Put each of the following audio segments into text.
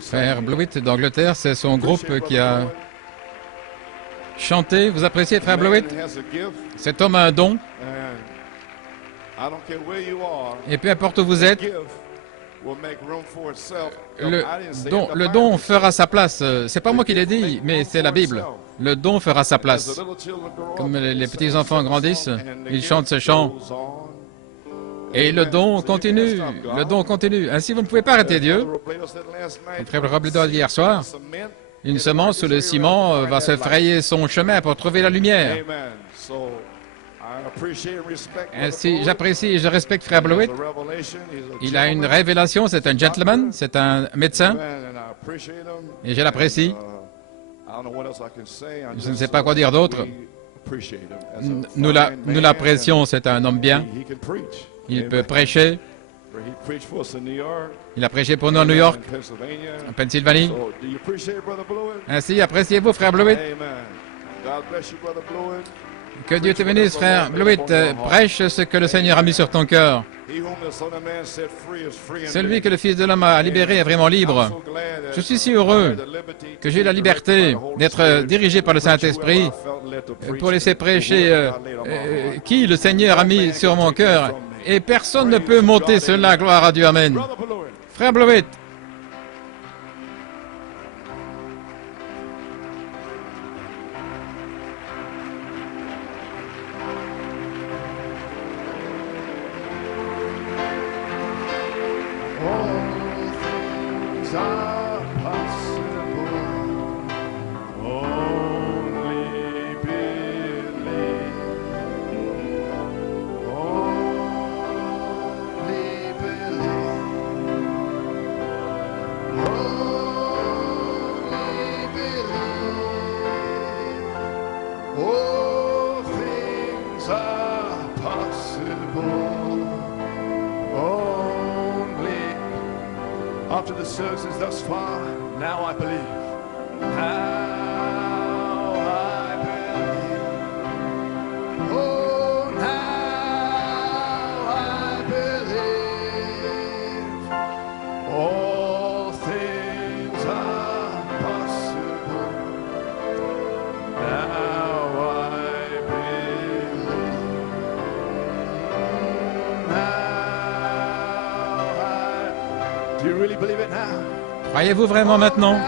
Frère Blewett d'Angleterre, c'est son groupe qui a chanté. Vous appréciez Frère Blewett? Cet homme a un don. Et peu importe où vous êtes, le don fera sa place. C'est pas moi qui l'ai dit, mais c'est la Bible. Le don fera sa place. Comme les petits enfants grandissent, ils chantent ce chant. Et le don continue. Le don continue. Ainsi, vous ne pouvez pas arrêter Dieu. Comme Frère Robledo a dit hier soir, une semence sous le ciment va se frayer son chemin pour trouver la lumière. Ainsi, j'apprécie et je respecte Frère Blewett. Il a une révélation, c'est un gentleman, c'est un médecin. Et je l'apprécie. Je ne sais pas quoi dire d'autre. Nous l'apprécions, c'est un homme bien. Il peut prêcher. Il a prêché pour nous à New York, en Pennsylvanie. Ainsi, appréciez-vous, Frère Blewett. Que Dieu te bénisse, Frère Blewett. Prêche ce que le Seigneur a mis sur ton cœur. Celui que le Fils de l'homme a libéré est vraiment libre. Je suis si heureux que j'ai la liberté d'être dirigé par le Saint-Esprit pour laisser prêcher qui le Seigneur a mis sur mon cœur. Et personne ne peut monter cela, gloire à Dieu, amen. Frère Blewett. After the services thus far, now I believe. Now I believe. Oh, now I believe. All things are possible. Now I believe. Do you really believe it now? Croyez-vous vraiment maintenant?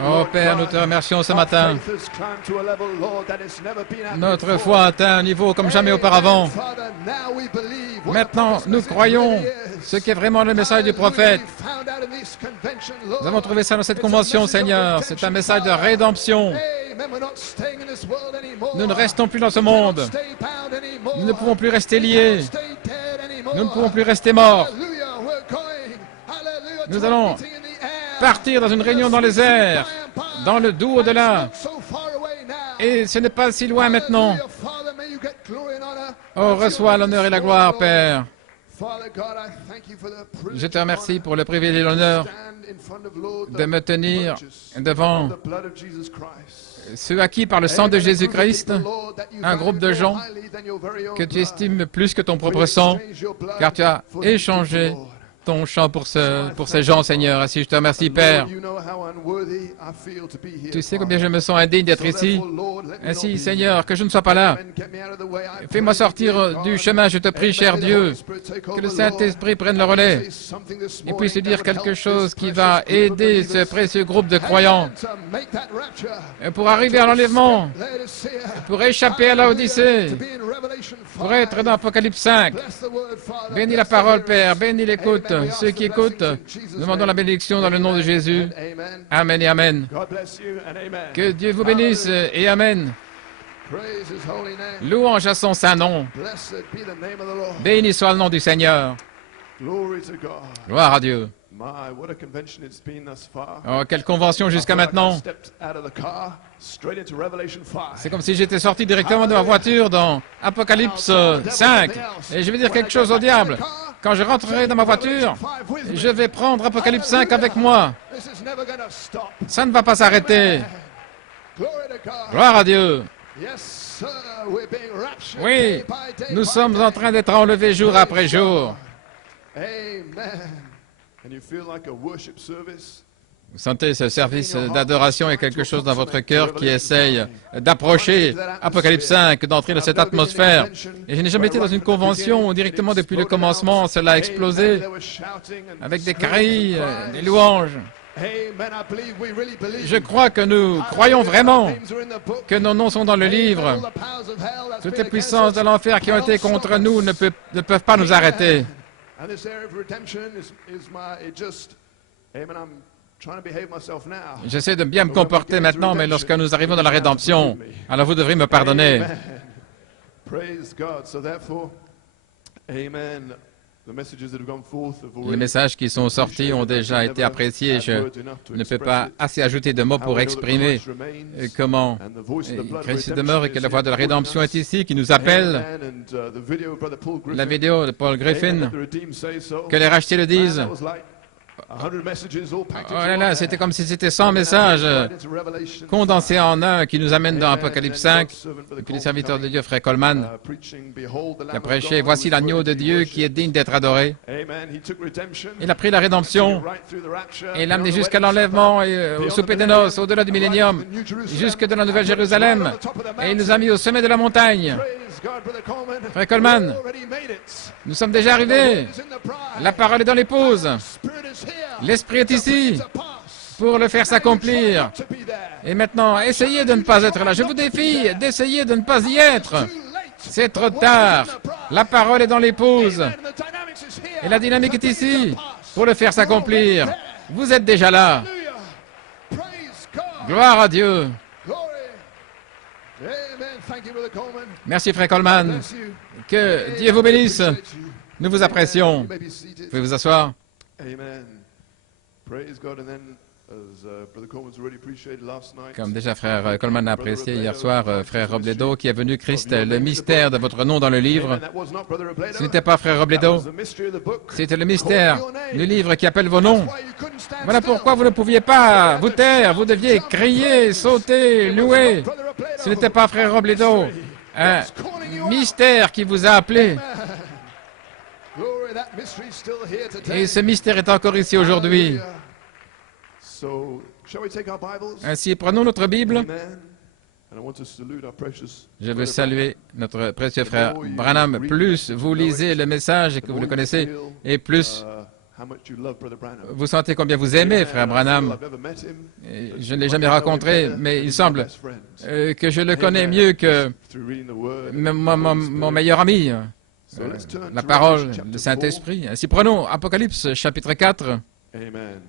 Oh Père, nous te remercions ce matin. Notre foi atteint un niveau comme jamais auparavant. Maintenant, nous croyons ce qui est vraiment le message du prophète. Nous avons trouvé ça dans cette convention, Seigneur. C'est un message de rédemption. Nous ne restons plus dans ce monde. Nous ne pouvons plus rester liés. Nous ne pouvons plus rester morts. Nous allons partir dans une réunion dans les airs, dans le doux au-delà. Et ce n'est pas si loin maintenant. Oh, reçois l'honneur et la gloire, Père. Je te remercie pour le privilège et l'honneur de me tenir devant ceux acquis par le sang de Jésus-Christ, un groupe de gens que tu estimes plus que ton propre sang, car tu as échangé ton chant pour ces gens, Seigneur. Ainsi, je te remercie, Père. Tu sais combien je me sens indigne d'être ici. Ainsi, Seigneur, que je ne sois pas là. Fais-moi sortir du chemin, je te prie, cher Dieu. Que le Saint-Esprit prenne le relais et puisse dire quelque chose qui va aider ce précieux groupe de croyants pour arriver à l'enlèvement, pour échapper à l'Odyssée, pour être dans Apocalypse 5. Bénis la parole, Père. Bénis l'écoute. Ceux qui écoutent, nous demandons la bénédiction dans le nom de Jésus. Amen et Amen. Que Dieu vous bénisse et Amen. Louange à son saint nom. Béni soit le nom du Seigneur. Gloire à Dieu. My, what a convention it's been thus far. Oh, quelle convention jusqu'à I feel like I maintenant. stepped out of the car, straight into Revelation 5. C'est comme si j'étais sorti directement de ma voiture dans Apocalypse 5. Et je vais dire quelque chose au diable. Quand je rentrerai dans ma voiture, je vais prendre Apocalypse 5 avec moi. This is never going to stop. Ça ne va pas s'arrêter. Glory to God. Gloire à Dieu. Yes, sir. We're being raptured Oui, day by day nous by sommes day. en train d'être enlevés jour après jour. Amen. And you feel like a worship service? Vous sentez ce service d'adoration et quelque chose dans votre cœur qui essaye d'approcher Apocalypse 5, d'entrer dans cette atmosphère. Et je n'ai jamais été dans une convention où directement depuis le commencement, cela a explosé avec des cris, des louanges. Je crois que nous croyons vraiment que nos noms sont dans le livre. Toutes les puissances de l'enfer qui ont été contre nous ne peuvent pas nous arrêter. J'essaie de bien me comporter maintenant, mais lorsque nous arrivons dans la rédemption, alors vous devrez me pardonner. Praise God. So therefore, amen. The messages that have gone forth have Les already messages qui sont sortis ont déjà été appréciés. Je ne peux pas assez ajouter de mots pour exprimer comment Christ demeure et que la voix de la rédemption est ici, qui nous appelle. La vidéo de Paul Griffin, que les rachetés le disent. Oh là là, c'était comme si c'était 100 messages condensés en un qui nous amènent dans Apocalypse 5. Et puis les serviteurs de Dieu, frère Coleman, qui a prêché « Voici l'agneau de Dieu qui est digne d'être adoré ». Il a pris la rédemption et l'a amené jusqu'à l'enlèvement et au souper des noces, au-delà du millénium, jusque dans la Nouvelle Jérusalem. Et il nous a mis au sommet de la montagne. Frère Coleman, nous sommes déjà arrivés. La parole est dans l'épouse. L'Esprit est ici pour le faire s'accomplir. Et maintenant, essayez de ne pas être là. Je vous défie d'essayer de ne pas y être. C'est trop tard. La parole est dans l'épouse. Et la dynamique est ici pour le faire s'accomplir. Vous êtes déjà là. Gloire à Dieu. Merci, frère Coleman. Que Dieu vous bénisse. Nous vous apprécions. Vous pouvez vous asseoir. Amen. Praise God. And then, as Brother Coleman's already appreciated last night, Comme déjà frère Coleman a apprécié hier soir, frère Robledo, qui est venu, Christ, le mystère de votre nom dans le livre. Amen. That was not Brother Robledo. Ce n'était pas frère Robledo, That was the mystery of the book. c'était le mystère du livre qui appelle vos noms. Voilà pourquoi vous ne pouviez pas vous taire, vous deviez crier, sauter, louer. Ce n'était pas frère Robledo, un mystère qui vous a appelé. Glory, that mystery is still here today. Et ce mystère est encore ici aujourd'hui. So, shall we take our Bibles? Ainsi, prenons notre Bible. Amen. And I want to salute our precious Je veux brother saluer notre précieux frère Branham. Plus vous lisez le message et que vous le connaissez, et plus how much you love Brother Branham. vous sentez combien vous aimez frère Branham. I've never met him. Et je ne l'ai jamais rencontré, mais il semble Best friends. que je le connais mieux que Through reading the Word. mon meilleur ami. So let's turn La to parole, Revelation le chapter Saint-Esprit. Ainsi, prenons Apocalypse chapitre 4. 4. Amen.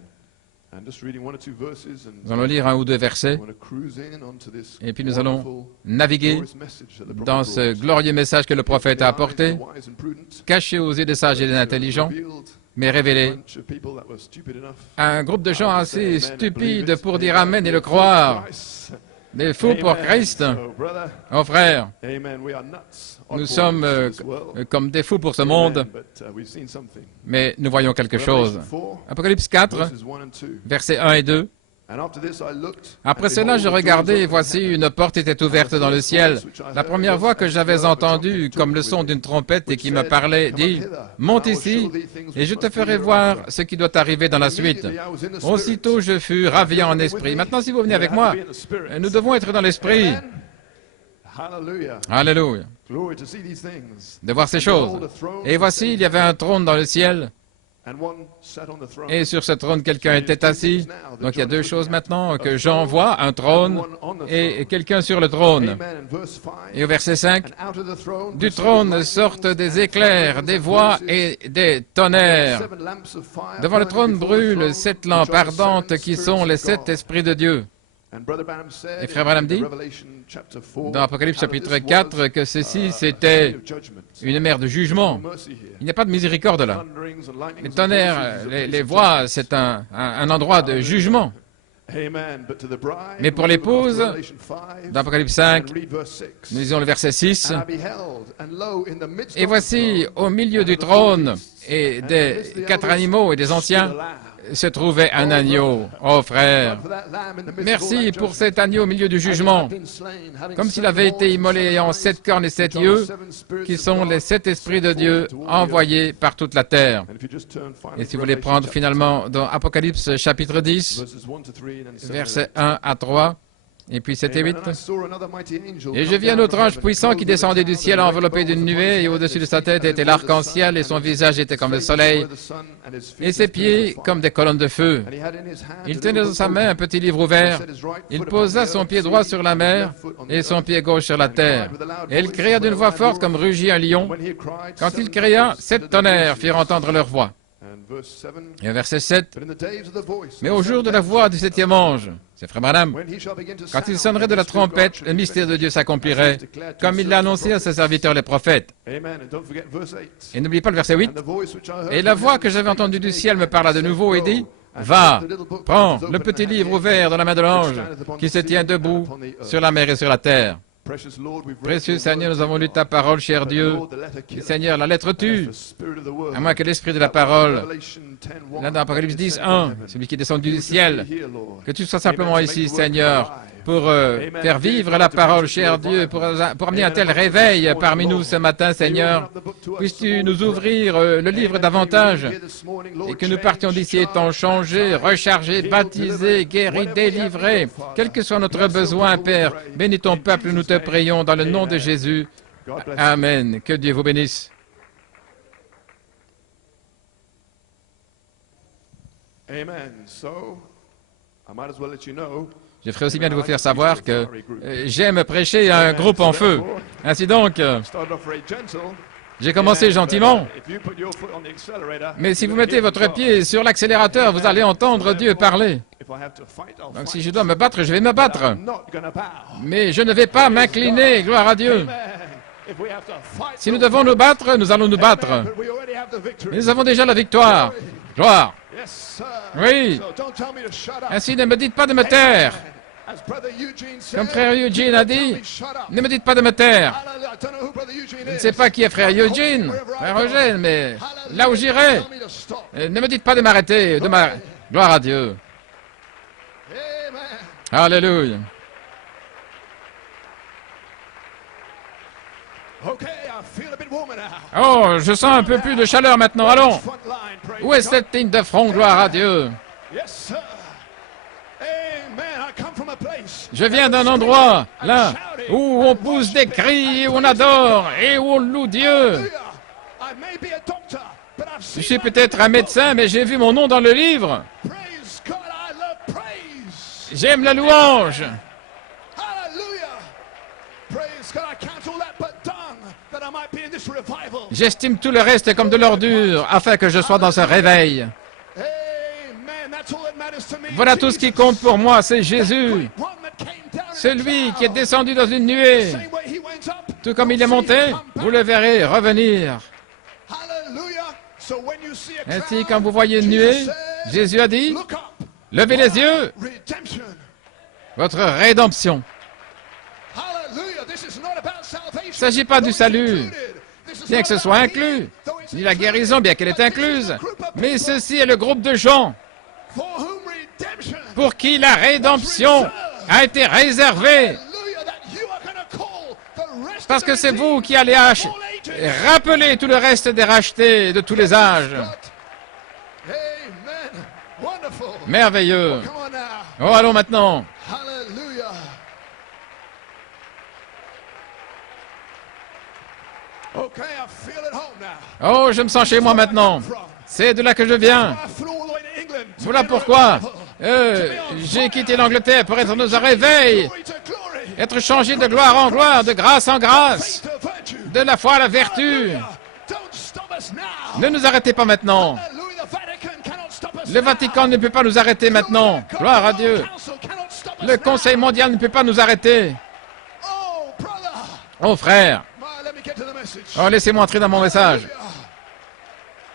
And just reading one or two verses and Nous allons lire un ou deux versets, want to cruise in onto this et puis nous allons wonderful, naviguer glorious message that the prophet dans ce brought. glorieux message que le prophète a apporté, The wise and prudent, caché aux yeux des sages et des intelligents, revealed mais révélé bunch of people that were stupid enough à un groupe de gens assez Amen. stupides pour dire Amen et le croire, Christ. des fous pour Amen. Christ. So, brother, Oh frère, amen. We are nuts. nous oddballs sommes in this world. comme des fous pour ce Amen. monde, But we've seen something. mais nous voyons quelque chose. Revelation 4, Apocalypse 4, verses 1 and 2. versets 1 et 2. And after this I looked, Après and cela, behold, je the doors regardais et opened voici in heaven. une porte était ouverte dans le ciel. La première voix que j'avais entendue, comme le son d'une trompette et qui me parlait, dit « Monte ici, et je te ferai voir ce qui doit arriver dans la suite. » Aussitôt, je fus ravi en esprit. Maintenant, si vous venez avec moi, nous devons être dans l'esprit. Hallelujah. Alléluia. Glory to see these things. De voir ces choses. Et voici, il y avait un trône dans le ciel. And one sat on the throne. Et sur ce trône, quelqu'un était assis. Donc, il y a deux choses maintenant que Jean voit, un trône et quelqu'un sur le trône. Amen. And verse 5. Et au verset 5, And out of the throne du proceeded trône lightnings sortent des and éclairs, thunders des and voix voices. et des tonnerres. 7 lamps of fire Devant le burning trône before the brûlent throne, 7 which lampes are the ardentes seven qui spirits sont les of 7 God. esprits de Dieu. Et Frère Branham dit, dans Apocalypse chapitre 4, que ceci, c'était une mer de jugement. Il n'y a pas de miséricorde là. Les tonnerres, les voix, c'est un endroit de jugement. Mais pour l'épouse, dans Apocalypse 5, nous lisons le verset 6, « Et voici, au milieu du trône et des 4 animaux et des anciens, se trouvait un agneau. » Oh frère, merci pour cet agneau au milieu du jugement, comme s'il avait été immolé ayant 7 cornes et 7 yeux, qui sont les 7 esprits de Dieu envoyés par toute la terre. Et si vous voulez prendre finalement dans Apocalypse chapitre 10, versets 1 à 3, et puis 7 et 8. Et je vis un autre ange puissant qui descendait du ciel enveloppé d'une nuée, et au-dessus de sa tête était l'arc-en-ciel, et son visage était comme le soleil, et ses pieds comme des colonnes de feu. Il tenait dans sa main un petit livre ouvert. Il posa son pied droit sur la mer, et son pied gauche sur la terre. Et il cria d'une voix forte comme rugit un lion. Quand il cria, 7 tonnerres firent entendre leur voix. Et au verset 7, « Mais au jour de la voix du 7e ange, c'est Frère Branham, quand il sonnerait de la trompette, le mystère de Dieu s'accomplirait, comme il l'a annoncé à ses serviteurs les prophètes. » Et n'oublie pas le verset 8, « Et la voix que j'avais entendue du ciel me parla de nouveau et dit, « Va, prends le petit livre ouvert dans la main de l'ange qui se tient debout sur la mer et sur la terre. » Précieux Seigneur, nous avons lu ta parole, cher Dieu. Et Seigneur, la lettre tue, à moins que l'esprit de la parole, là dans Apocalypse 10, 1, celui qui est descendu du ciel, que tu sois simplement ici, Seigneur, pour faire vivre la parole, cher Dieu, pour amener un tel réveil parmi nous ce matin, Seigneur. Puisses-tu nous ouvrir le livre davantage et que nous partions d'ici étant changés, rechargés, baptisés, guéris, délivrés, quel que soit notre besoin, Père. Bénis ton peuple, nous te prions dans le nom de Jésus. Amen. Que Dieu vous bénisse. Amen. So, I might as well let you know. Je ferai aussi bien de vous faire savoir que j'aime prêcher à un groupe en feu. Ainsi donc, j'ai commencé gentiment, mais si vous mettez votre pied sur l'accélérateur, vous allez entendre Dieu parler. Donc si je dois me battre, je vais me battre. Mais je ne vais pas m'incliner, gloire à Dieu. Si nous devons nous battre, nous allons nous battre. Mais nous avons déjà la victoire. Gloire. Oui. Ainsi, ne me dites pas de me taire. Comme frère Eugene a dit, ne me dites pas de me taire. Je ne sais pas qui est frère Eugene, frère Eugène, mais là où j'irai, ne me dites pas de m'arrêter. Gloire à Dieu. Alléluia. Oh, je sens un peu plus de chaleur maintenant. Allons. Où est cette ligne de front, gloire à Dieu? Je viens d'un endroit, là, où on pousse des cris, où on adore et où on loue Dieu. Je suis peut-être un médecin, mais j'ai vu mon nom dans le livre. J'aime la louange. J'estime tout le reste comme de l'ordure, afin que je sois dans ce réveil. Voilà tout ce qui compte pour moi, c'est Jésus. Celui qui est descendu dans une nuée. Tout comme il est monté, vous le verrez revenir. Ainsi, quand vous voyez une nuée, Jésus a dit, levez les yeux, votre rédemption. Il ne s'agit pas du salut, bien que ce soit inclus, ni la guérison, bien qu'elle est incluse, mais ceci est le groupe de gens pour qui la rédemption a été réservée. Parce que c'est vous qui allez rappeler tout le reste des rachetés de tous les âges. Merveilleux. Oh, allons maintenant. Oh, je me sens chez moi maintenant. C'est de là que je viens. Voilà pourquoi j'ai quitté l'Angleterre pour être dans un réveil, être changé de gloire en gloire, de grâce en grâce, de la foi à la vertu. Ne nous arrêtez pas maintenant. Le Vatican ne peut pas nous arrêter maintenant. Gloire à Dieu. Le Conseil mondial ne peut pas nous arrêter. Oh, brother. Oh frère, Let me get to the message. oh laissez-moi entrer dans mon message.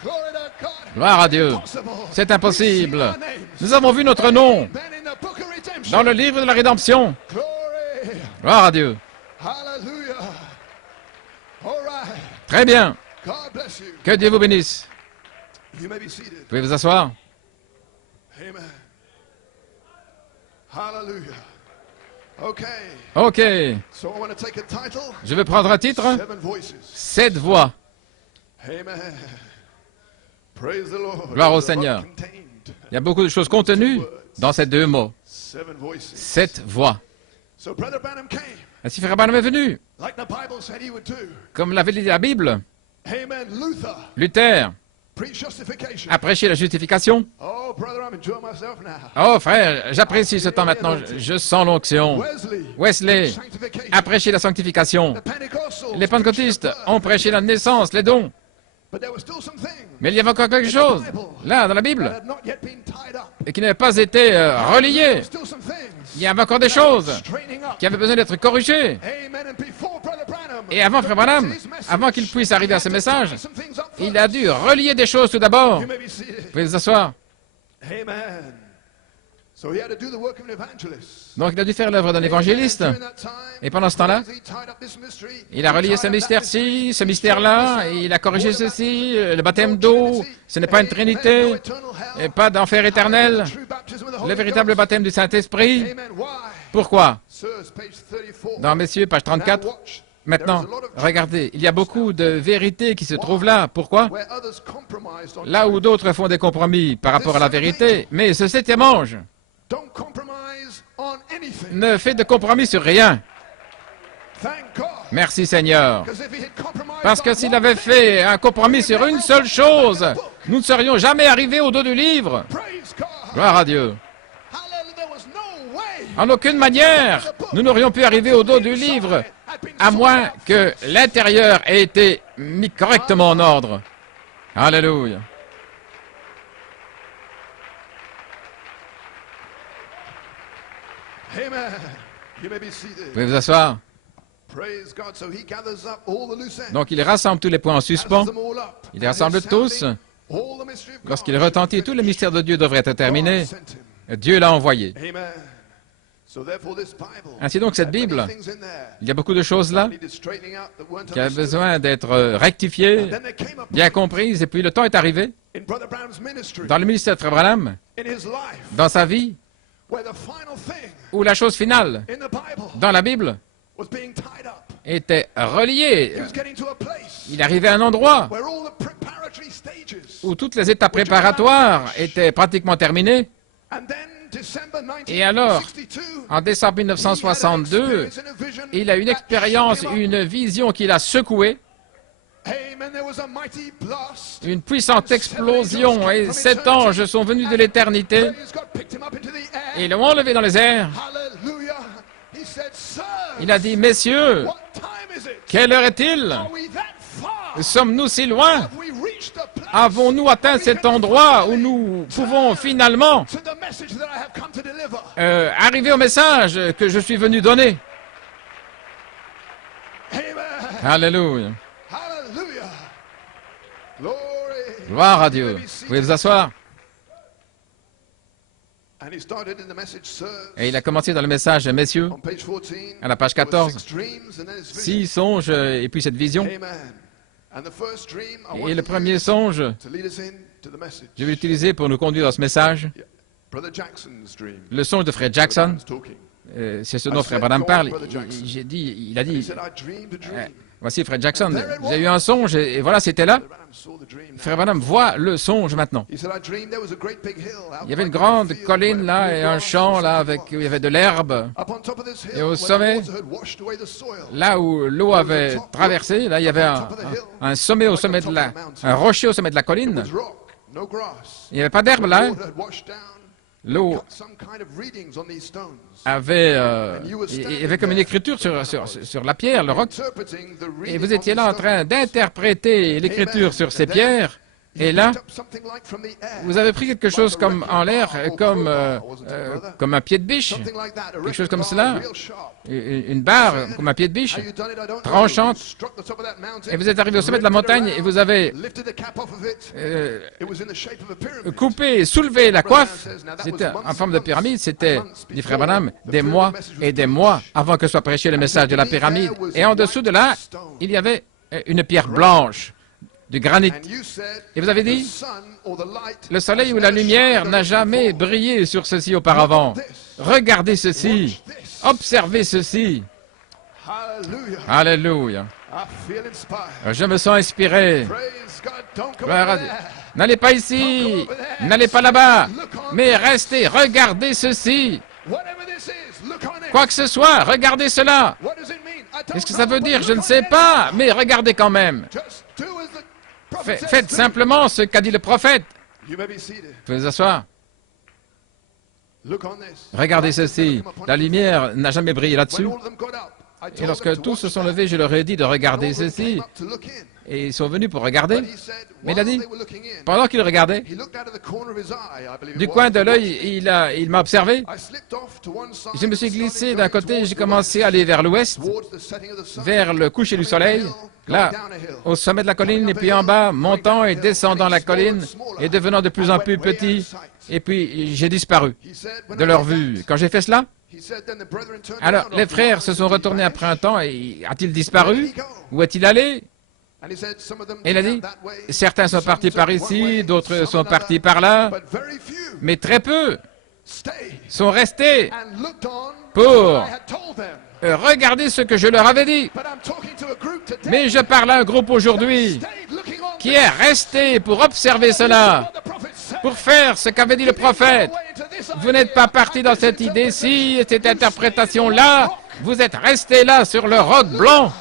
Glory to God. Gloire à Dieu. Impossible. C'est impossible. Our names. Nous avons vu notre nom Then in the book of redemption. dans le livre de la rédemption. Glory. Gloire à Dieu. Hallelujah. All right. Très bien. God bless you. Que Dieu vous bénisse. You may be seated. Vous pouvez vous asseoir. Amen. Hallelujah. Okay. Ok. So I want to take a title. Je vais prendre un titre. 7 voices. 7 voix. Amen. Praise the Lord. Gloire au There's a lot Seigneur. contained. Il y a beaucoup de choses contenues dans ces 2 mots. 7 voices. 7 voix. So Brother Branham came, Ainsi Frère Branham est venu, like the Bible said he would do. comme l'avait dit la Bible. Amen. Luther, Luther preach justification. a prêché la justification. Oh, brother, I'm enjoying myself now. Oh frère, j'apprécie ce temps maintenant. Je sens l'onction. Wesley sanctification. a prêché la sanctification. The Pentecostals Les pentecôtistes ont prêché la naissance, les dons. But there were still some things Mais il y avait encore quelque chose, là, dans la that Bible, had not yet been tied up. et qui n'avait pas été There relié. were still some things Il y avait encore des choses straightening up. qui avaient besoin d'être corrigées. Amen. And before Brother Branham, Et avant Frère Branham, avant qu'il puisse arriver à ce message, il a dû relier des choses tout d'abord. You Vous may be seated. pouvez vous asseoir. Amen. So he had to do the work of an evangelist. Donc il a dû faire l'œuvre d'un évangéliste. During that time, Et pendant ce temps-là, he tied up this mystery. il a relié ce mystère-ci, ce mystère-là, et il a corrigé ceci, le baptême d'eau, ce n'est pas une trinité, et pas d'enfer éternel, le véritable baptême du Saint-Esprit. Amen. Why? Pourquoi? Sirs, page 34. Dans Messieurs, page 34, Now watch. maintenant, regardez, il y a beaucoup de vérités qui se trouvent là. Pourquoi? Where others compromised on Là où d'autres font des compromis par rapport à la vérité, mais ce septième ange don't compromise on anything. ne fait de compromis sur rien. Thank God. Merci Seigneur. Because if he had compromised Parce que on s'il one avait thing, fait un compromis sur une seule chose, nous ne serions jamais arrivés au dos du livre. praise God. Gloire à Dieu. Hallelujah. There was no way. En aucune manière, nous n'aurions pu arriver au dos du livre, à moins que l'intérieur ait été mis correctement en ordre. Alléluia. Amen. You may be Vous seated. pouvez vous asseoir. Praise God. So he gathers up all the loose ends. Donc il rassemble tous les points en suspens. Gathers them all up. Il les rassemble tous. All the mystery of God. Lorsqu'il retentit, tout le mystère de Dieu devrait être terminé. God sent him. Dieu l'a envoyé. Amen. So therefore this Bible. Ainsi donc cette had many Bible, things in there il y a beaucoup de choses là needed straightening out that weren't qui avaient understood. besoin d'être rectifiées, Then there came a bien point comprises, et puis le temps est arrivé in Brother Branham's ministry, dans le ministère de Frère Branham, in his life, dans sa vie, where the final thing où la chose finale in the Bible dans la Bible was being tied up. était reliée. He was getting to a place Il arrivait à un endroit where all the preparatory stages. où toutes les étapes préparatoires étaient pratiquement terminées. And then December Et alors, 1962, en décembre he had an 1962, experience and a vision il a eu une that expérience, shook him up. une vision qui l'a secoué, Amen. There was a mighty blast. une puissante explosion, et 7 anges sont venus de l'éternité Praise God, picked him up into the air. et l'ont enlevé dans les airs. Hallelujah. He said, Sir, Il a dit, messieurs, what time is it? quelle heure est-il? Are we that far? Sommes-nous si loin? Have we reached a place Avons-nous atteint where we cet can endroit où finally nous pouvons finalement to the message that I have come to deliver? arriver au message que je suis venu donner? Amen. Alléluia. Hallelujah. Glory. Gloire à You Dieu. may be Vous seated. pouvez vous asseoir. And he started in the message, Sirs, Et il a commencé dans le message, messieurs, on page 14. à la page there were 14, 6 dreams and then his vision. 6 songes et puis cette vision. Amen. And the first dream, I want Et le to premier use songe, to lead us in to the message. je vais l'utiliser pour nous conduire dans ce message. Yeah. Brother Jackson's dream. Le songe de Frère Jackson, Brother Branham's talking. c'est ce dont Frère Branham parle. Il a He dit, said, I dreamed a dream. voici Frère Jackson, vous avez eu un songe et voilà, c'était là. Brother Branham saw the dream. Frère Branham voit le songe maintenant. He said, I dreamed there was a great big hill out Il y avait une by the grande field colline where là green et un grass champ was là and avec was. où il y avait de l'herbe. Up on top of this hill, Et au where the sommet, water had washed away the soil. Là où l'eau avait traversé, là il y avait un sommet au sommet de un rocher au sommet de la It colline. was rock, no grass. Il n'y avait pas d'herbe là. Water had washed down. L'eau Got some kind of readings on these stones. avait, il y avait comme une écriture sur la pierre, le roc. Interpreting the Et reading vous on étiez the là en stones. train d'interpréter l'écriture sur ces pierres. Et là, vous avez pris quelque chose comme en l'air, comme un pied de biche, quelque chose comme cela, une barre comme un pied de biche, tranchante, et vous êtes arrivé au sommet de la montagne et vous avez coupé, soulevé la coiffe, c'était en forme de pyramide, c'était, dit Frère Branham, des mois et des mois avant que soit prêché le message de la pyramide. Et en dessous de là, il y avait une pierre blanche, du granit. Et vous avez dit, le soleil ou la lumière n'a jamais brillé sur ceci auparavant. Regardez ceci, observez ceci. Alléluia. Je me sens inspiré. N'allez pas ici, n'allez pas là-bas, mais restez, regardez ceci. Quoi que ce soit, regardez cela. Qu'est-ce que ça veut dire? Je ne sais pas, mais regardez quand même. Faites simplement ce qu'a dit le prophète. Vous pouvez vous asseoir. Regardez ceci. La lumière n'a jamais brillé là-dessus. Et lorsque tous se sont levés, je leur ai dit de regarder ceci. Et ils sont venus pour regarder. Mais il a dit, pendant qu'ils regardaient, du coin de l'œil, il m'a observé. Je me suis glissé d'un côté, j'ai commencé à aller vers l'ouest, vers le coucher du soleil, là, au sommet de la colline, et puis en bas, montant et descendant la colline, et devenant de plus en plus petit. Et puis, j'ai disparu de leur vue. Quand j'ai fait cela, alors les frères se sont retournés après un temps, et a-t-il disparu? Où est-il allé? Et il a dit, certains sont partis par ici, d'autres sont partis par là, mais très peu sont restés pour regarder ce que je leur avais dit. Mais je parle à un groupe aujourd'hui qui est resté pour observer cela, pour faire ce qu'avait dit le prophète. Vous n'êtes pas parti dans cette idée-ci, cette interprétation-là, vous êtes resté là sur le roc blanc.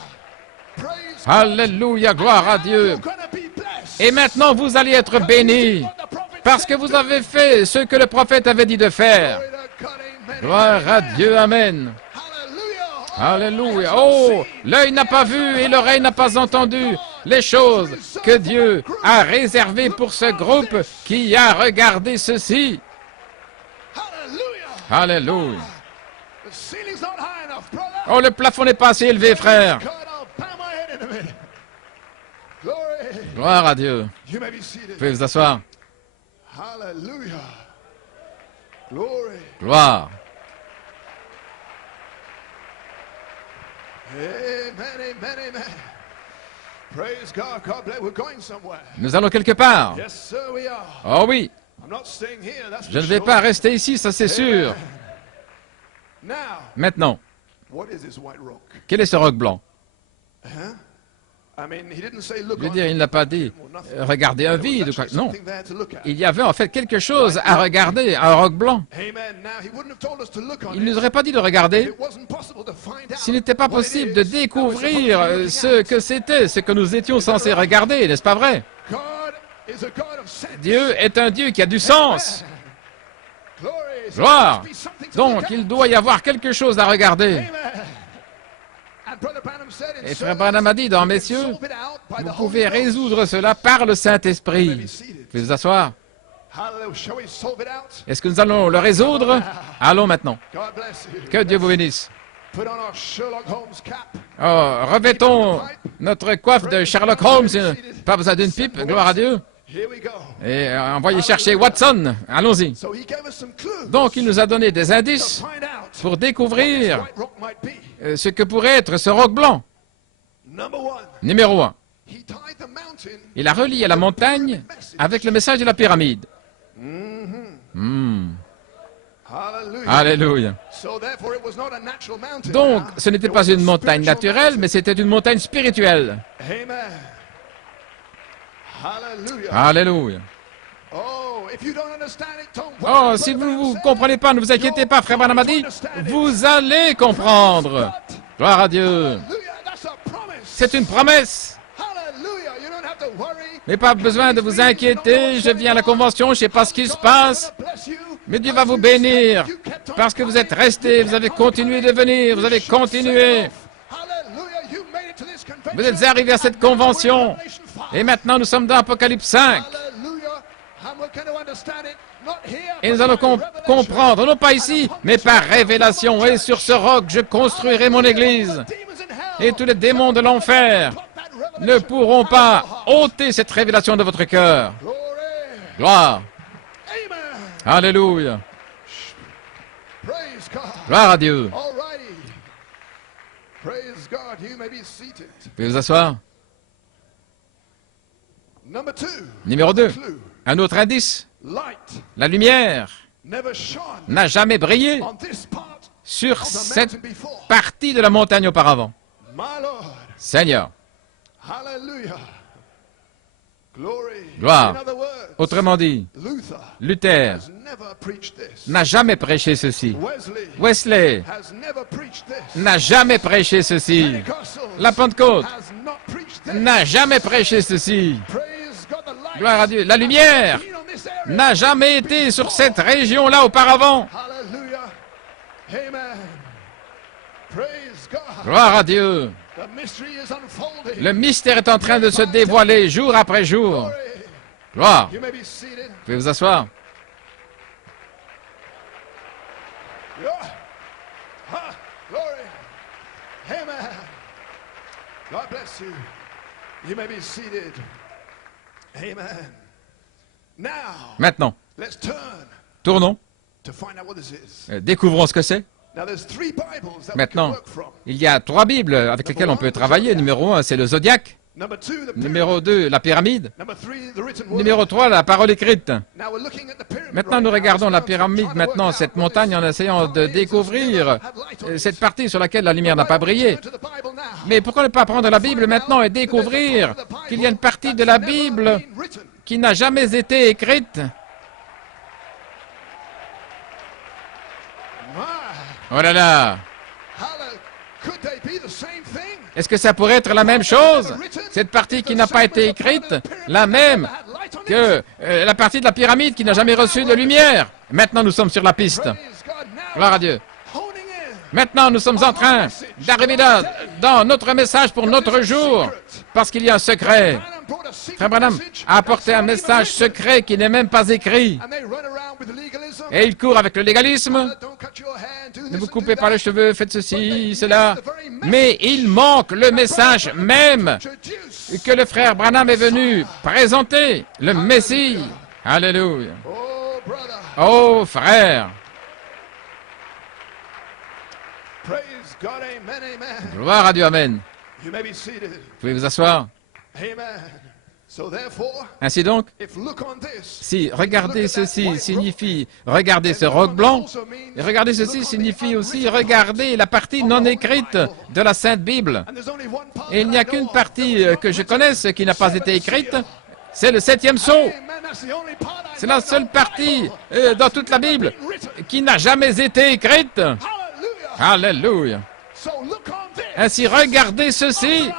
Alléluia, gloire à Dieu. Et maintenant, vous allez être bénis, parce que vous avez fait ce que le prophète avait dit de faire. Gloire à Dieu, amen. Alléluia. Oh, l'œil n'a pas vu et l'oreille n'a pas entendu les choses que Dieu a réservées pour ce groupe qui a regardé ceci. Alléluia. Oh, le plafond n'est pas assez élevé, frère. Gloire à Dieu. Vous pouvez vous asseoir. Gloire. Nous allons quelque part. Oh oui. Je ne vais pas rester ici, ça c'est sûr. Maintenant, quel est ce roc blanc? Je veux dire, il n'a pas dit « regardez un vide ». Non, il y avait en fait quelque chose à regarder, un roc blanc. Il ne nous aurait pas dit de regarder s'il n'était pas possible de découvrir ce que c'était, ce que nous étions censés regarder, n'est-ce pas vrai? Dieu est un Dieu qui a du sens. Gloire. Donc, il doit y avoir quelque chose à regarder. Et Frère Branham a dit, dans Messieurs, vous pouvez résoudre cela par le Saint-Esprit. Vous pouvez vous asseoir. Est-ce que nous allons le résoudre? Allons maintenant. Que Dieu vous bénisse. Oh, revêtons notre coiffe de Sherlock Holmes. Pas besoin d'une pipe, gloire à Dieu. Et envoyez chercher Watson. Allons-y. Donc, il nous a donné des indices pour découvrir ce que pourrait être ce roc blanc. Numéro 1. Il a relié la montagne avec le message de la pyramide. Alléluia. Donc, ce n'était pas une montagne naturelle, mais c'était une montagne spirituelle. Alléluia. Oh, si vous ne comprenez pas, ne vous inquiétez pas, Frère Branham a dit, vous allez comprendre. Gloire à Dieu. C'est une promesse. Mais pas besoin de vous inquiéter, je viens à la convention, je ne sais pas ce qui se passe. Mais Dieu va vous bénir, parce que vous êtes restés, vous avez continué de venir, vous avez continué. Vous êtes arrivés à cette convention, et maintenant nous sommes dans Apocalypse 5. Et nous allons comprendre, non pas ici, mais par révélation. Et sur ce roc, je construirai mon église. Et tous les démons de l'enfer ne pourront pas ôter cette révélation de votre cœur. Gloire. Alléluia. Gloire à Dieu. Vous pouvez vous asseoir. Numéro 2. Un autre indice. La lumière n'a jamais brillé sur cette partie de la montagne auparavant. Seigneur. Gloire. Autrement dit, Luther n'a jamais prêché ceci. Wesley n'a jamais prêché ceci. La Pentecôte n'a jamais prêché ceci. Gloire à Dieu. La lumière n'a jamais été sur cette région-là auparavant. Gloire à Dieu. Le mystère est en train de se dévoiler jour après jour. Gloire. Vous pouvez vous asseoir. Maintenant, tournons. Découvrons ce que c'est. Maintenant, il y a 3 Bibles avec lesquelles on peut travailler. Numéro 1, c'est le zodiaque. Numéro 2, la pyramide. Numéro 3, la parole écrite. Maintenant, nous regardons la pyramide, maintenant, cette montagne, en essayant de découvrir cette partie sur laquelle la lumière n'a pas brillé. Mais pourquoi ne pas prendre la Bible maintenant et découvrir qu'il y a une partie de la Bible qui n'a jamais été écrite? Oh là là! Est-ce que ça pourrait être la même chose? Cette partie qui n'a pas été écrite, la même que la partie de la pyramide qui n'a jamais reçu de lumière. Maintenant, nous sommes sur la piste. Gloire à Dieu. Maintenant, nous sommes en train d'arriver là, dans notre message pour notre jour, parce qu'il y a un secret. Frère Branham a apporté un message secret qui n'est même pas écrit. Et il court avec le légalisme. Ne vous coupez pas les cheveux, faites ceci, cela. Mais il manque le message même que le frère Branham est venu présenter, le Messie. Alléluia. Oh, frère. Gloire à Dieu, amen. Vous pouvez vous asseoir. Ainsi donc, si regarder ceci signifie regarder ce roc blanc, et regarder ceci signifie aussi regarder la partie non écrite de la Sainte Bible. Et il n'y a qu'une partie que je connaisse qui n'a pas été écrite, c'est le 7e sceau. C'est la seule partie dans toute la Bible qui n'a jamais été écrite. Alléluia. Ainsi, regardez ceci.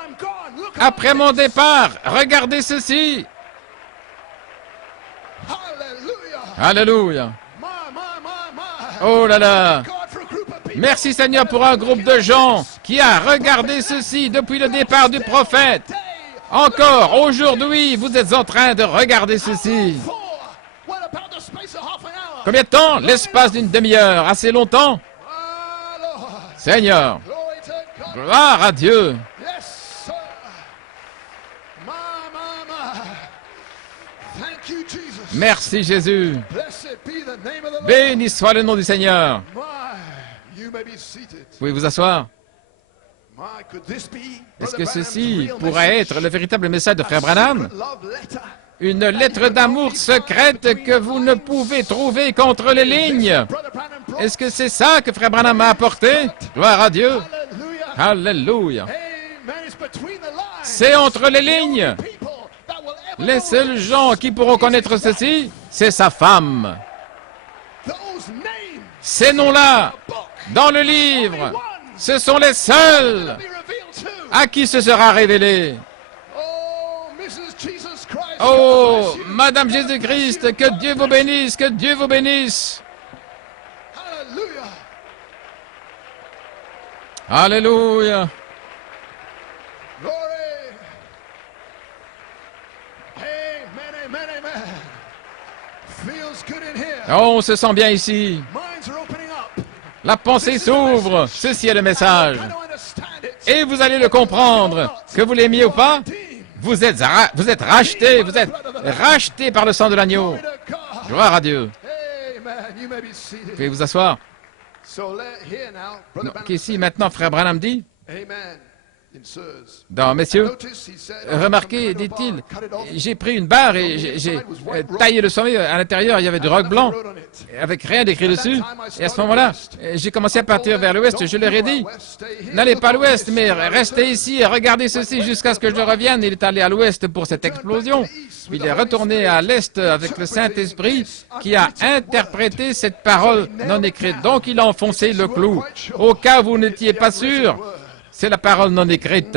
Après mon départ, regardez ceci. Alléluia. Oh là là. Merci Seigneur pour un groupe de gens qui a regardé ceci depuis le départ du prophète. Encore aujourd'hui, vous êtes en train de regarder ceci. Combien de temps? L'espace d'une demi-heure. Assez longtemps? Seigneur. Gloire à Dieu. Merci Jésus. Béni soit le nom du Seigneur. Vous pouvez vous asseoir. Est-ce que ceci pourrait être le véritable message de Frère Branham? Une lettre d'amour secrète que vous ne pouvez trouver qu'entre les lignes. Est-ce que c'est ça que Frère Branham a apporté? Gloire à Dieu. Alléluia. C'est entre les lignes. Les seuls gens qui pourront connaître ceci, c'est sa femme. Ces noms-là, dans le livre, ce sont les seuls à qui ce sera révélé. Oh, Madame Jésus-Christ, que Dieu vous bénisse, que Dieu vous bénisse. Alléluia. Oh, on se sent bien ici. Minds are opening up. La pensée s'ouvre. Ceci est le message. Kind of understand it. Et vous allez le comprendre. Que vous l'aimiez ou pas, vous êtes rachetés. Vous êtes rachetés par le sang de l'agneau. Glory to God. Gloire à Dieu. Amen. You may be seated. Pouvez vous asseoir. So here now, Brother Donc Branham ici, maintenant, frère Branham dit, Amen. In sirs. dans Messieurs, Notice he said, I remarquez, took some kind of dit-il, bar, cut it off, j'ai pris une barre et j'ai taillé le sommet. À l'intérieur, il y avait du roc blanc, wrote on it. avec rien d'écrit dessus. Et à ce moment-là, j'ai commencé à partir vers l'ouest. Je leur ai dit, n'allez pas à l'ouest, mais restez ici et regardez ceci jusqu'à ce que je revienne. Il est allé à l'ouest pour cette explosion. Il est retourné à l'est avec le Saint-Esprit qui a interprété cette parole non écrite. Donc il a enfoncé le clou. Au cas où vous n'étiez pas sûr, c'est la parole non écrite.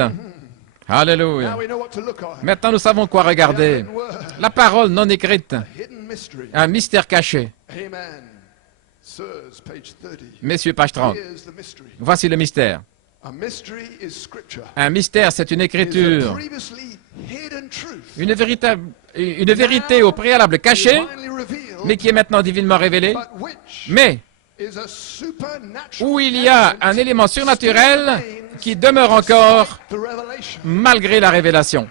Alléluia. Now we know what to look at. Maintenant, nous savons quoi regarder. La parole non écrite, Hidden mystery. un mystère caché. Amen. Sirs, page 30. Messieurs, page 30. Here's the mystery. Voici le mystère. A mystery is scripture. Un mystère, c'est une Is a écriture. previously hidden truth. Une vérité au préalable cachée, Divinely revealed, mais qui est maintenant divinement révélée, but which mais is a supernatural où il y a un element élément surnaturel qui demeure encore the revelation. malgré la révélation.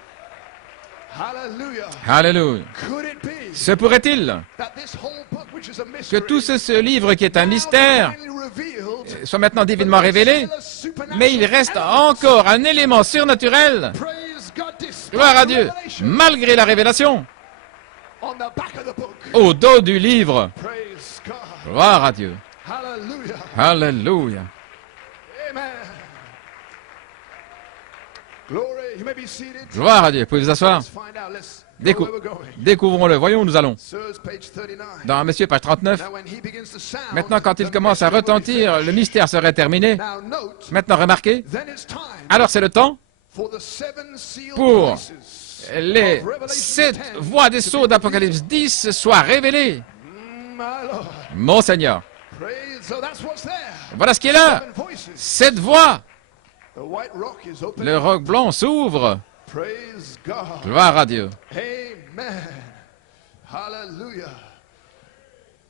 Hallelujah. Alléluia. Could it be Se pourrait-il that this whole book, which is a que mystery, tout ce livre qui est un now mystère divinely revealed, soit maintenant divinement révélé, still a supernatural mais il reste element? encore un élément surnaturel, Praise God, despite gloire à the Dieu, revelation, malgré la révélation, on the back of the book. au dos du livre. Praise God. Gloire à Dieu. Hallelujah. Alléluia. Amen. Glory. You may be seated. Gloire à Dieu. Vous pouvez vous asseoir. Let's find out. Let's go where we're going. Découvrons-le. Voyons où nous allons. Sirs, page 39. Dans Messieurs, page 39. Now, when he begins to sound, Maintenant, quand il the commence à mystery will be retentir, finished. le mystère serait terminé. Now, note, Maintenant, remarquez. then it's time Alors, c'est le temps for the seven sealed pour voices les of Revelation 7 10 voix des to sceaux be d'Apocalypse 10 soient révélées. My Lord. Mon Seigneur. Praise. So that's what's there. Voilà ce qui est là. Seven voices. 7 voix. The white rock is open. Le roc blanc s'ouvre. Praise God. Gloire à Dieu. Amen. Hallelujah.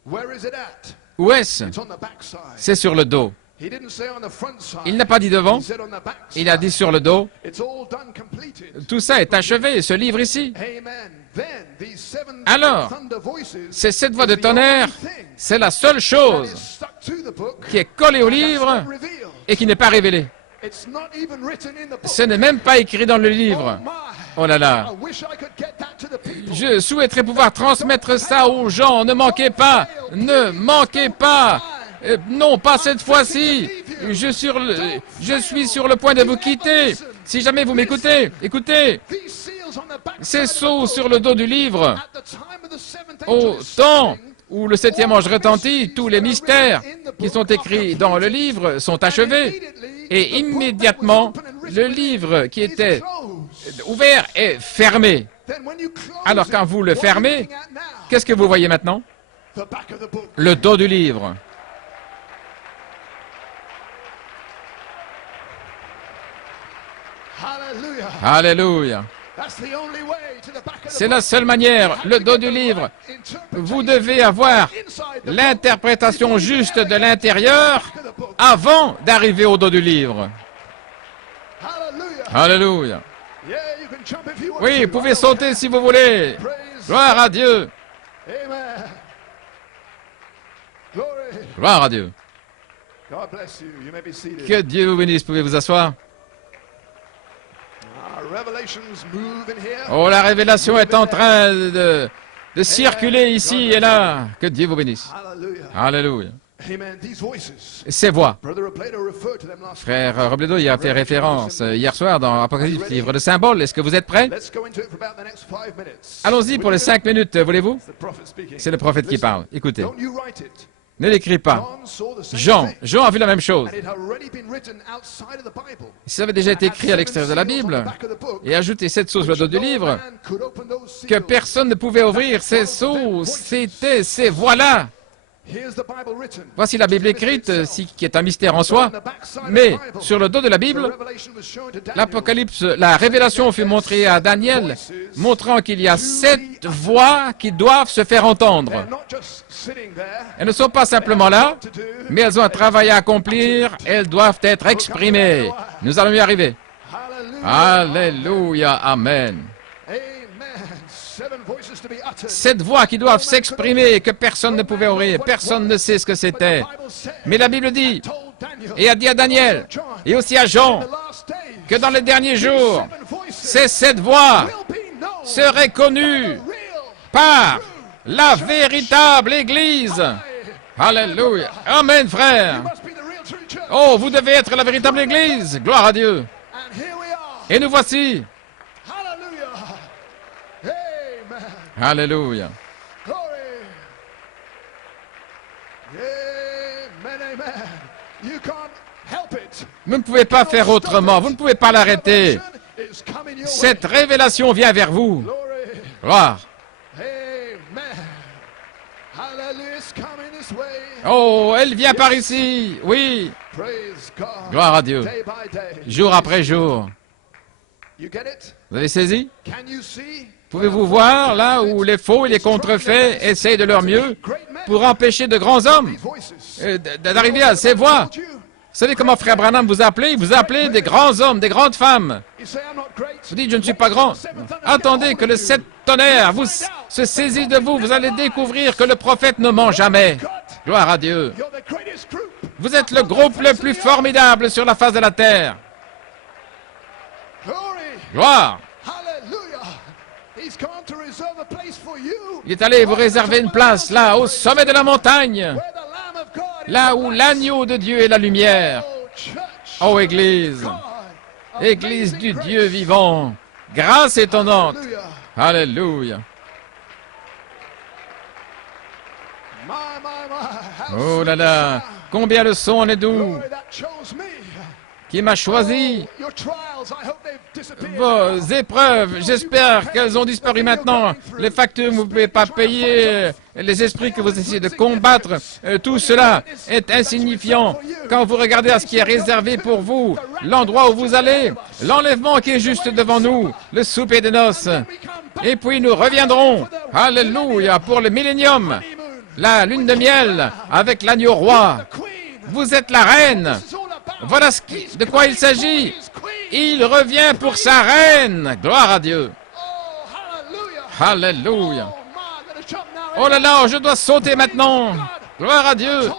Where is it at? Où est-ce? It's on the backside. C'est sur le dos. He didn't say on the front side. Il n'a pas dit devant. He said on the backside. Il a dit sur le dos. It's all done, completed. Tout ça est achevé, ce livre ici. Amen. Then these seven Alors, thunder voices ces 7 voix de is the tonnerre, only thing c'est la seule that chose is stuck to the book qui est collée au that's livre not revealed. et qui n'est pas révélée. It's not even written in the book. Ce n'est même pas écrit dans le Oh livre. my. Oh là là. I wish I could get that to the people. Je souhaiterais pouvoir transmettre ça aux gens. Ne manquez pas. Ne manquez pas. Non, pas cette fois-ci. Je suis sur le point de vous quitter. Si jamais vous m'écoutez, écoutez. These seals on the backside Ces of the sceaux book, sur le dos du livre. at the time of the seventh Au angel is temps sounding, où le 7e ange retentit, tous les mystères qui sont écrits dans le livre sont achevés. Et immédiatement, le livre qui était ouvert est fermé. Alors quand vous le fermez, qu'est-ce que vous voyez maintenant? Le dos du livre. Alléluia. C'est la seule manière, le dos du livre. Vous devez avoir l'interprétation juste de l'intérieur avant d'arriver au dos du livre. Alléluia. Oui, vous pouvez sauter si vous voulez. Gloire à Dieu. Gloire à Dieu. Que Dieu vous bénisse. Pouvez vous asseoir. Oh, la révélation est en train de circuler ici et là. Que Dieu vous bénisse. Alléluia. Ces voix. Frère Robledo y a fait référence hier soir dans Apocalypse, livre de symboles. Est-ce que vous êtes prêts? Allons-y pour les 5 minutes, voulez-vous? C'est le prophète qui parle. Écoutez. Ne l'écris pas. Jean a vu la même chose. Ça avait déjà été écrit à l'extérieur de la Bible et ajouté 7 sceaux sur le dos du livre que personne ne pouvait ouvrir. Ces sceaux, c'était ces voix-là. Here's the Bible written. Voici la Bible écrite, qui est un mystère en soi, mais sur le dos de la The Bible, revelation was shown to Daniel. l'Apocalypse, la révélation fut montrée à Daniel, montrant qu'il y a 7 voix qui doivent se faire entendre. They're not just sitting there. Elles ne sont pas simplement là, mais elles ont un travail à accomplir, elles doivent être exprimées. Nous allons y arriver. Hallelujah. Alléluia, Amen. Amen. 7 voices to be uttered. 7 voix qui doivent s'exprimer, que personne ne pouvait ouvrir, personne ne sait ce que c'était. Mais la Bible dit, Told Daniel. et a dit à Daniel, et aussi à Jean, The last days. que dans les derniers jours, 7 voices ces 7 voix will be known. seraient connues Real. par la véritable Église. Alléluia. Amen, frère. Must be the real true church. Oh, vous devez être la véritable Église. Gloire à Dieu. And here we are. Et nous voici. Hallelujah. Amen. Alléluia. Glory. Amen, amen. You can't help it. Vous ne pouvez pas faire autrement. Vous ne pouvez pas l'arrêter. It's coming your Cette way. révélation vient vers vous. Glory. Gloire. Amen. Hallelujah. It's coming this way. Oh, elle vient par ici. Oui. Praise God. Gloire à Dieu. Day by day. Jour après jour. You get it? Vous avez saisi? Can you see? Pouvez-vous voir là où les faux et les contrefaits essayent de leur mieux pour empêcher de grands hommes Voices. d'arriver à ces voix? Told you. Vous savez comment Frère Branham vous appelait? Il vous appelait des grands hommes, des grandes femmes. You say I'm not great. Vous dites, je ne suis pas grand. Attendez que le 7 tonnerres se saisisse de vous. Vous allez découvrir que le prophète ne ment jamais. Gloire à Dieu. You're the greatest group. Vous êtes le groupe le plus formidable sur la face de la terre. Glory. Gloire. Hallelujah. He's gone to reserve a place for you. Il est allé vous réserver une place là, au sommet de la montagne, Where the Lamb of God is. là où l'agneau de Dieu est la lumière. Oh, church. Oh, Église, God. Église du Dieu vivant, grâce étonnante. Hallelujah. Alléluia. My, my. Oh là là, combien le son est doux, Glory that chose me. qui m'a choisi. Your trials, I hope they've disappeared. Vos épreuves, j'espère qu'elles ont disparu maintenant. Les factures, vous ne pouvez pas payer. Les esprits que vous essayez de combattre, tout cela est insignifiant. Quand vous regardez à ce qui est réservé pour vous, l'endroit où vous allez, l'enlèvement qui est juste devant nous, le souper des noces. Et puis nous reviendrons, alléluia, pour le millénium, la lune de miel avec l'agneau roi. Vous êtes la reine. Voilà de quoi il s'agit. Il revient pour sa reine. Gloire à Dieu. Alléluia. Oh là là, je dois sauter maintenant. Gloire à Dieu.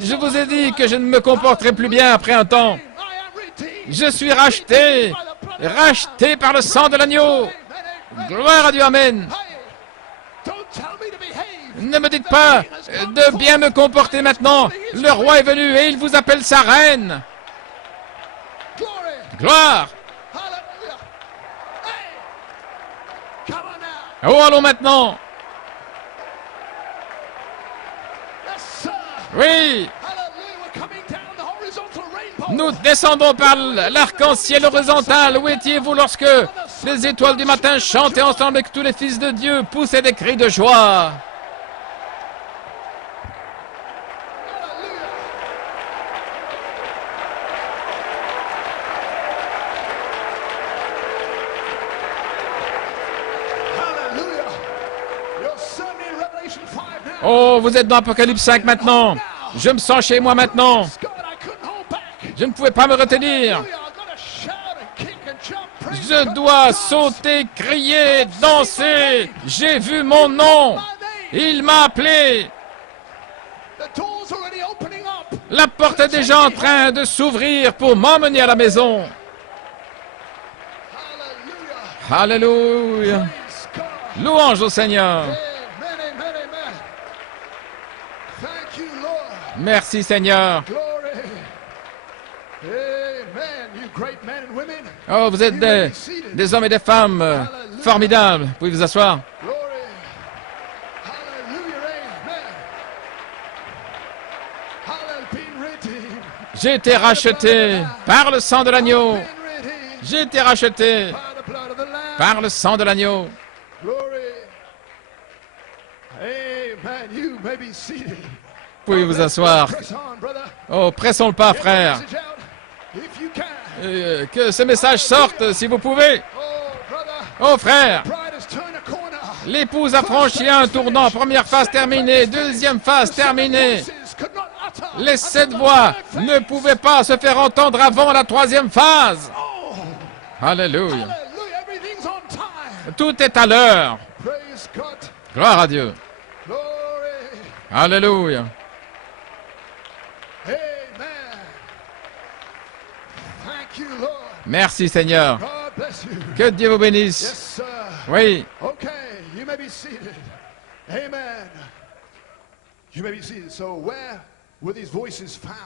Je vous ai dit que je ne me comporterai plus bien après un temps. Je suis racheté, racheté par le sang de l'agneau. Gloire à Dieu, Amen. Ne me dites pas de bien me comporter maintenant. Le roi est venu et il vous appelle sa reine. Gloire. Oh, allons maintenant. Oui. Nous descendons par l'arc-en-ciel horizontal. Où étiez-vous lorsque les étoiles du matin chantaient ensemble et que tous les fils de Dieu poussaient des cris de joie? Oh, vous êtes dans Apocalypse 5 maintenant. Je me sens chez moi maintenant. Je ne pouvais pas me retenir. Je dois sauter, crier, danser. J'ai vu mon nom. Il m'a appelé. La porte est déjà en train de s'ouvrir pour m'emmener à la maison. Alléluia. Louange au Seigneur. Merci Seigneur. Oh, vous êtes des hommes et des femmes formidables. Vous pouvez vous asseoir. J'ai été racheté par le sang de l'agneau. J'ai été racheté par le sang de l'agneau. may be seated. Vous pouvez vous asseoir. Press on, brother. Oh, pressons le pas, Get the frère. message out if you can. Que ce message sorte, si vous pouvez. Oh, brother. Oh, frère. Bride has turned a corner. L'épouse a franchi un tournant. Première phase terminée. Deuxième phase terminée. Voices could not utter. Les 7 voix ne pouvaient pas se faire entendre avant la 3e phase. Oh, Alléluia. hallelujah. Everything's on time. Tout est à l'heure. Praise God. Gloire à Dieu. Glory. Alléluia. Amen. Thank you, Lord. Merci Seigneur. God bless you. Que Dieu vous bénisse. Yes, sir. Oui. Okay, you may be seated. Amen. You may be seated. So where were these voices found?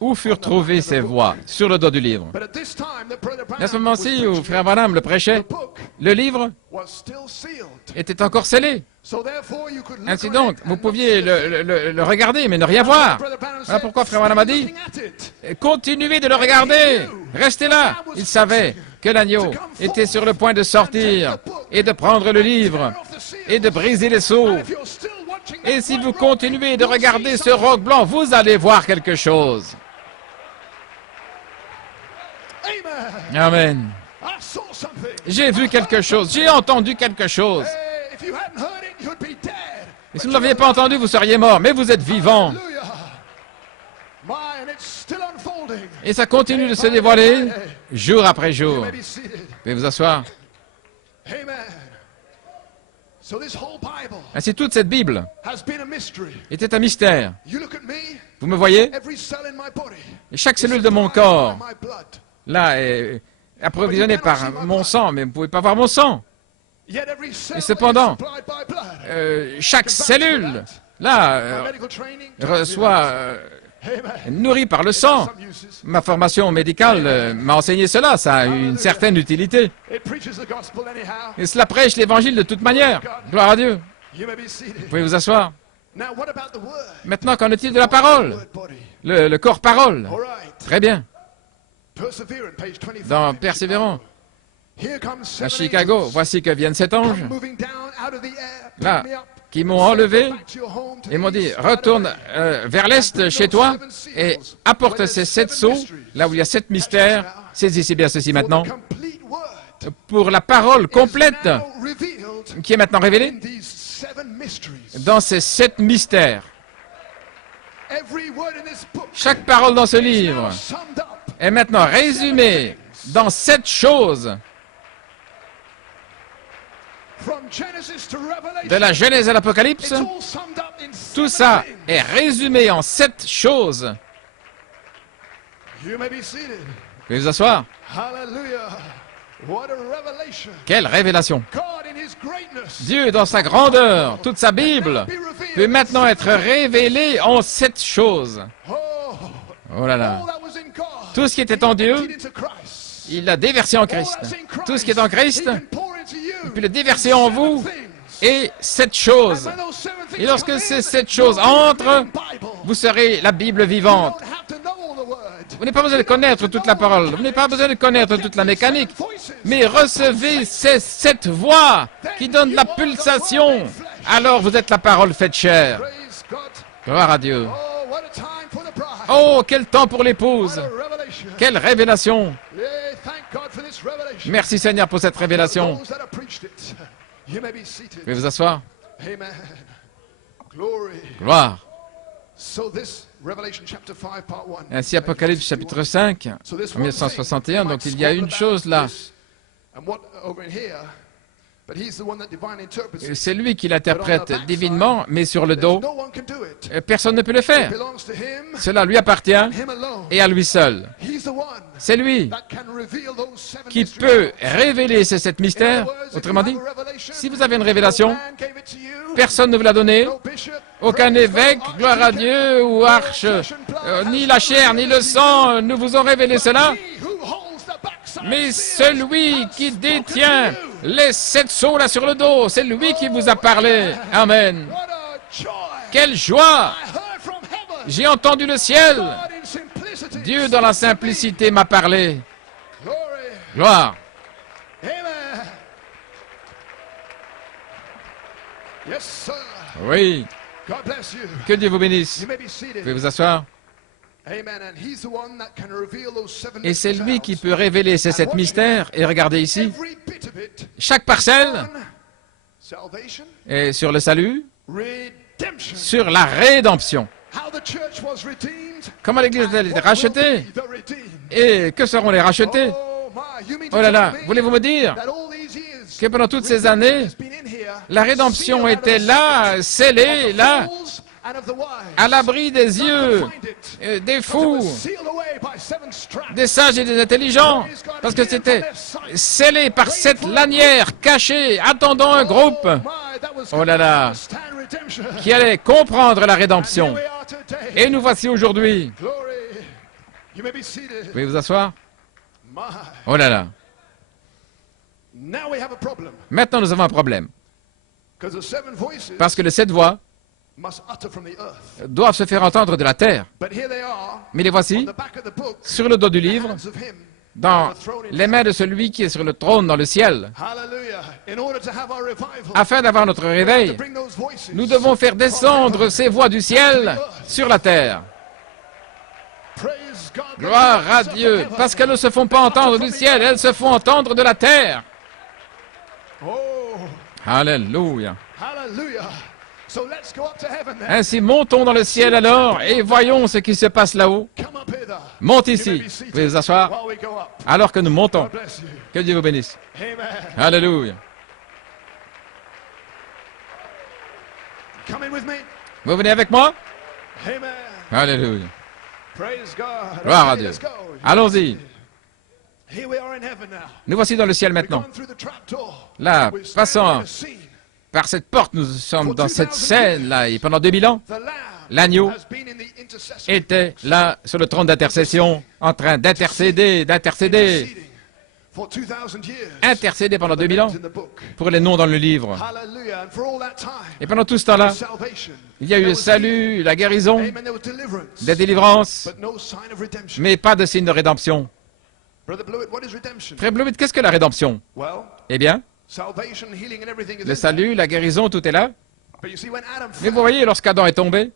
Où furent trouvées ces voix? Sur le dos du livre. But at this time, the Brother À ce Branham moment-ci was où preaching, frère Branham le the prêchait, book le livre was still sealed. était encore scellé. So therefore, you could look Ainsi at donc, it vous and pouviez not see le regarder, mais ne rien voir. Brother Branham Voilà said, pourquoi frère Branham a dit, "Stay looking at it." continuez de le regarder. Restez là. Il savait que l'agneau était sur le point de sortir et de prendre le livre et de briser les sceaux. And if you're still watching that Et si vous white robe, continuez de you'll regarder see ce roc blanc, vous allez voir quelque chose. something. Amen. Amen. I saw something. J'ai vu quelque chose, j'ai entendu quelque chose. Hey, if you hadn't heard it, you'd be dead. Et si vous ne l'aviez pas entendu, vous seriez mort, mais vous êtes vivant. Hallelujah. My, and it's still unfolding. Et ça continue de se dévoiler jour après You jour. may be seated. Vous pouvez vous asseoir. Amen. So this whole Bible Ainsi, toute cette Bible has been a mystery. était un mystère. You look at me, Vous me voyez? every cell in my body Et chaque is cellule de mon supplied corps, by my blood. là, est approvisionnée par mon sang, mais vous ne pouvez pas voir mon sang. Yet every cell Et cependant, is supplied by blood. Chaque cellule, là, My medical training reçoit, Amen. nourrie par le sang. Some uses. Ma formation médicale m'a enseigné cela, ça a une certaine utilité. It preaches the gospel anyhow. Et cela prêche l'évangile de toute manière. Gloire à Dieu. You may be seated. Vous pouvez vous asseoir. Now what about the word? Maintenant, qu'en est-il de la parole? Word body. Le corps parole. All right. Très bien. Perseverance, page 25. Dans Persévérant, Here comes à seven Chicago, angels. voici que viennent 7 anges, Come moving down out of the air, pick là, me up, qui m'ont enlevé back to your home to et m'ont the dit, east, retourne right away. vers l'est chez toi et apporte ces 7 sceaux, là où il y a 7 mystères. Saisissez bien ceci For maintenant, the complete word pour la parole is complète now revealed qui est maintenant révélée in these seven mysteries. dans ces 7 mystères. Every word in this book Chaque parole dans ce is now livre summed up. est maintenant résumée dans 7 choses, From Genesis to Revelation, de la Genèse à l'Apocalypse. it's all summed up in Tout seven ça things. est résumé en 7 choses. You may be seated. Vous pouvez vous asseoir. Hallelujah. What a revelation. Quelle révélation! God in his greatness Dieu, dans sa grandeur, toute sa Bible, peut maintenant être révélé en 7 choses. Oh, Oh là là! all that was in God, Tout ce qui était en Dieu, emptied into Christ. il l'a déversé en All Christ. that's in Christ, Tout ce qui est en Christ, he can pour into you. puis le déverser en Seven vous, things. et 7 choses. And when those seven things Et lorsque come ces in, 7 choses you'll be the entrent, living Bible. vous serez la Bible You vivante. don't have to know all the word. Vous n'avez pas besoin de connaître toute la parole, vous n'avez pas besoin de connaître toute la mécanique, mais recevez ces 7 voix qui donnent la pulsation. Alors vous êtes la parole faite chair. Praise God. Gloire à Dieu. Oh, what a time for the bride. Oh, quel temps pour l'épouse! What a revelation. Quelle révélation! Yeah, thank God for this revelation. Merci Seigneur pour cette révélation. Those that have preached it. You may be seated. Vous pouvez vous asseoir. Amen. Glory. Gloire. So this Revelation chapter 5 part 1. Ainsi Apocalypse chapitre 5, So this en one 1961, thing, donc you il y a might une scroll chose about là. this and what over in here, but he's the one that divinely interprets it. C'est lui qui l'interprète divinement, mais sur le dos, No one can do it. personne ne peut le It faire. belongs to him, Cela lui appartient him alone. et à lui seul. He's the one C'est lui that can reveal those seven qui mysteries. peut révéler ces 7 In mystères. other words, if Autrement you dit, have a revelation, si vous avez une révélation, no man gave it to you, personne ne vous l'a donnée, no bishop, aucun praise God, évêque, gloire à Dieu, ou arche, ni la chair, ni le sang ne vous ont révélé cela, he who holds the backside mais seals celui has qui spoken détient to you. les 7 sceaux là sur le dos, c'est lui qui vous a parlé. Amen. What a joy. Quelle joie! I heard from heaven. J'ai entendu le ciel. God in simplicity. Dieu dans la simplicité m'a parlé. Glory. Gloire. Amen. Yes, sir. Oui. God bless you. Que Dieu vous bénisse. You may be Vous seated. pouvez vous asseoir. Amen. And he's the one that can reveal those seven Et c'est mysteries lui out. qui peut révéler ces sept mystères. Et regardez ici, Every bit of it chaque parcelle on salvation, est sur le salut, redemption. sur la rédemption. How the church was redeemed. Comment l'Église a and été what rachetée will be the redeemed. et que seront les rachetés? Oh my, you mean to Oh là tell là, me voulez-vous me dire that all these years que pendant toutes ces années, has been in here, la rédemption sealed out of était the là, secrets scellée, of the là, fools and of the wise. à l'abri des None yeux could find it. des Because it fous, was sealed away by seven straps. des sages et des intelligents, parce que c'était scellé par cette lanière cachée, attendant un groupe Oh my, that was oh là là, understand redemption. qui allait comprendre la Here rédemption. we are today. Et nous voici aujourd'hui. Glory. You may be seated. Vous pouvez vous asseoir? My. Oh là là. Now we have a problem. Maintenant, nous avons un problème. Because the seven voices Parce que les sept voix must utter from the earth. doivent se faire entendre de la terre. But here they are Mais les on voici, the back of the book, sur le dos du in the livre, hands of him dans on the throne in les mains de celui qui est sur le trône dans le ciel. Hallelujah. In order to have our revival, Afin d'avoir notre to réveil, bring those voices nous devons faire descendre ces voix du ciel sur la terre. Praise God. Gloire à Dieu, parce qu'elles ne se font pas entendre du ciel, elles se font entendre de la terre. Oh, Alléluia. hallelujah. So let's go up to heaven then. Ainsi, montons dans le ciel alors et voyons ce qui se passe là-haut. Come up hither. Monte You may ici. be Vous seated pouvez vous asseoir while we go up. alors que nous montons. God bless you. Que Dieu vous bénisse. Amen. Alléluia. Come in with me. Vous venez avec moi? Amen. Alléluia. Praise God. Gloire à Okay, Dieu. let's go. Allons-y. Here we are in heaven now. Nous voici dans le ciel We've maintenant. gone through the trap door. Là, We're standing passant in a scene. par cette porte, nous sommes dans cette scène-là. Et pendant 2000 ans, The Lamb l'agneau has been in the intercession. était là sur le trône d'intercession, en train d'intercéder, Interceding for 2000 years. intercéder pendant 2000 ans In the book. pour les noms dans le livre. Hallelujah. And for all that time, Et pendant tout ce temps-là, salvation. il y a eu There le was salut, la guérison, healing. Amen. There was deliverance. des délivrances, But no sign of redemption. mais pas de signe de rédemption. Brother Blewett, what is redemption? Frère Blumit, qu'est-ce que la rédemption? Well, Eh bien, salvation, healing, and everything is le in salut, la guérison, tout est là. there. But you see, when Adam Mais vous fell, voyez, lorsqu'Adam est tombé,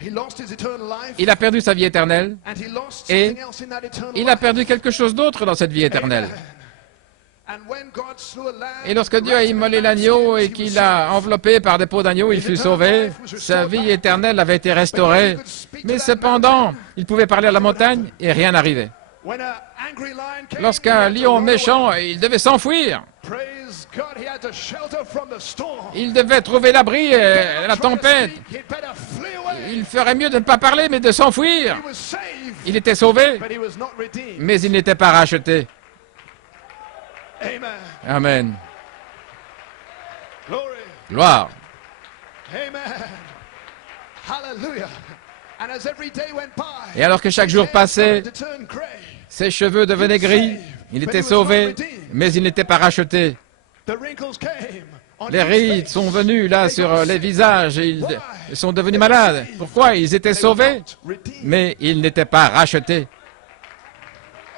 he lost his eternal life, il a perdu sa vie éternelle and he lost et something else in that eternal il a life. perdu quelque chose d'autre dans cette vie éternelle. And when God slew a lamb, Et lorsque Dieu a immolé l'agneau et qu'il l'a enveloppé par des peaux d'agneau, il fut sauvé. Sa vie éternelle avait été restaurée. Mais cependant, il pouvait parler à la montagne et rien n'arrivait. when an angry lion came, Lorsqu'un he had to lion run away. méchant, il devait s'enfuir. Praise God, he had to shelter from the storm. Il devait trouver l'abri et la tempête. He'd better flee away. Il ferait mieux de ne pas parler, mais de s'enfuir. He was saved, Il était sauvé, but he was not redeemed. mais il n'était pas racheté. Amen. Amen. Glory. Gloire. Amen. Hallelujah. And as every day went by, Et alors que chaque jour his hair passait, started to turn gray. ses cheveux devenaient gris. Il était sauvé, mais il n'était pas racheté. The wrinkles came on Les his rides face. sont venues là sur les visages et ils sont devenus malades. Pourquoi? Ils étaient They were sauvés, not redeemed. mais ils n'étaient pas rachetés.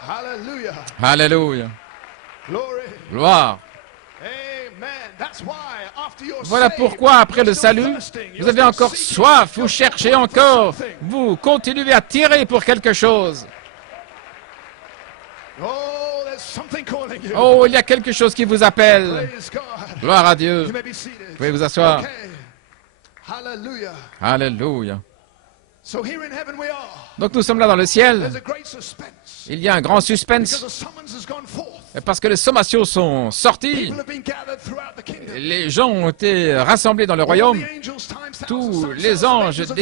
Hallelujah. Alléluia. Glory. Gloire. Amen. That's why after you're Voilà saved, pourquoi, après le you're still salut, thirsting, vous you're avez still encore seeking, soif, vous you're cherchez still looking for encore, something. vous continuez à tirer pour quelque chose. Oh, there's something calling you. Oh, il y a quelque chose qui vous appelle. Praise God. Gloire à Dieu. You may be seated. Vous pouvez vous asseoir. Okay. Hallelujah. Alléluia. So here in heaven we are. Donc nous sommes là dans le ciel. There's a great suspense. Il y a un grand Because suspense the summons has gone forth. parce que les sommations sont sorties. People have been gathered throughout the kingdom. Les gens ont été rassemblés dans le All royaume. the angels times thousands, Tous times les thousands anges, angels are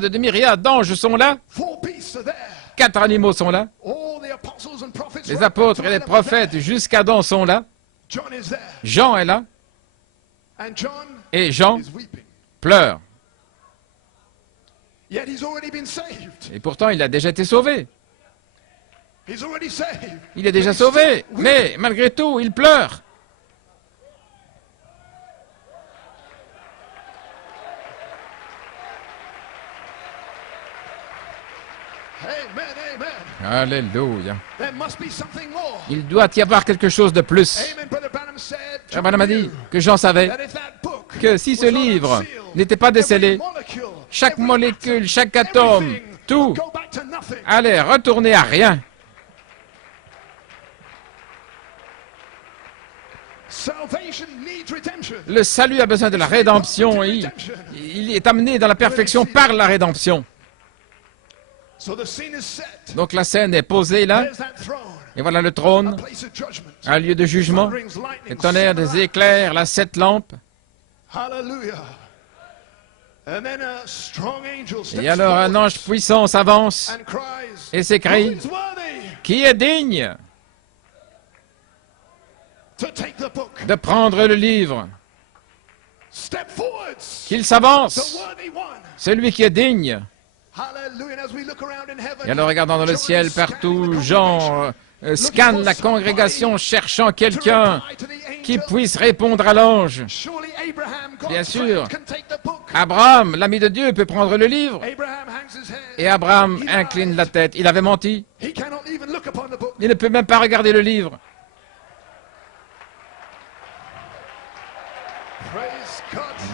des there. myriades d'anges sont là. 4 beasts are there. 4 animaux sont là. All the apostles and prophets Les right apôtres up et to les Adam are prophètes there. jusqu'Adam sont là. John is there. Jean est là. And John Et Jean is weeping. pleure. Yet he's already been saved. Et pourtant, il a déjà été sauvé. He's already saved. Il est déjà But he's sauvé. still weeping. Mais malgré tout, il pleure. Amen, amen. Alléluia. There must be something more. Il doit y avoir quelque chose de plus. Amen. Brother Branham said, Jean Branham a dit que Jean savait that if that book que si ce was not livre unsealed, n'était pas décelé. Chaque molécule, chaque atome, tout allait retourner à rien. Le salut a besoin de la rédemption. Il est amené dans la perfection par la rédemption. Donc la scène est posée là. Et voilà le trône, un lieu de jugement, les tonnerres, des éclairs, la 7 lampes. Et alors un ange puissant s'avance et s'écrie, « Qui est digne de prendre le livre? Qu'il s'avance, celui qui est digne. » Et alors regardant dans le ciel partout, Jean scanne la congrégation cherchant quelqu'un qui puisse répondre à l'ange. Bien sûr, Abraham, l'ami de Dieu, peut prendre le livre. Et Abraham incline la tête. Il avait menti. Il ne peut même pas regarder le livre.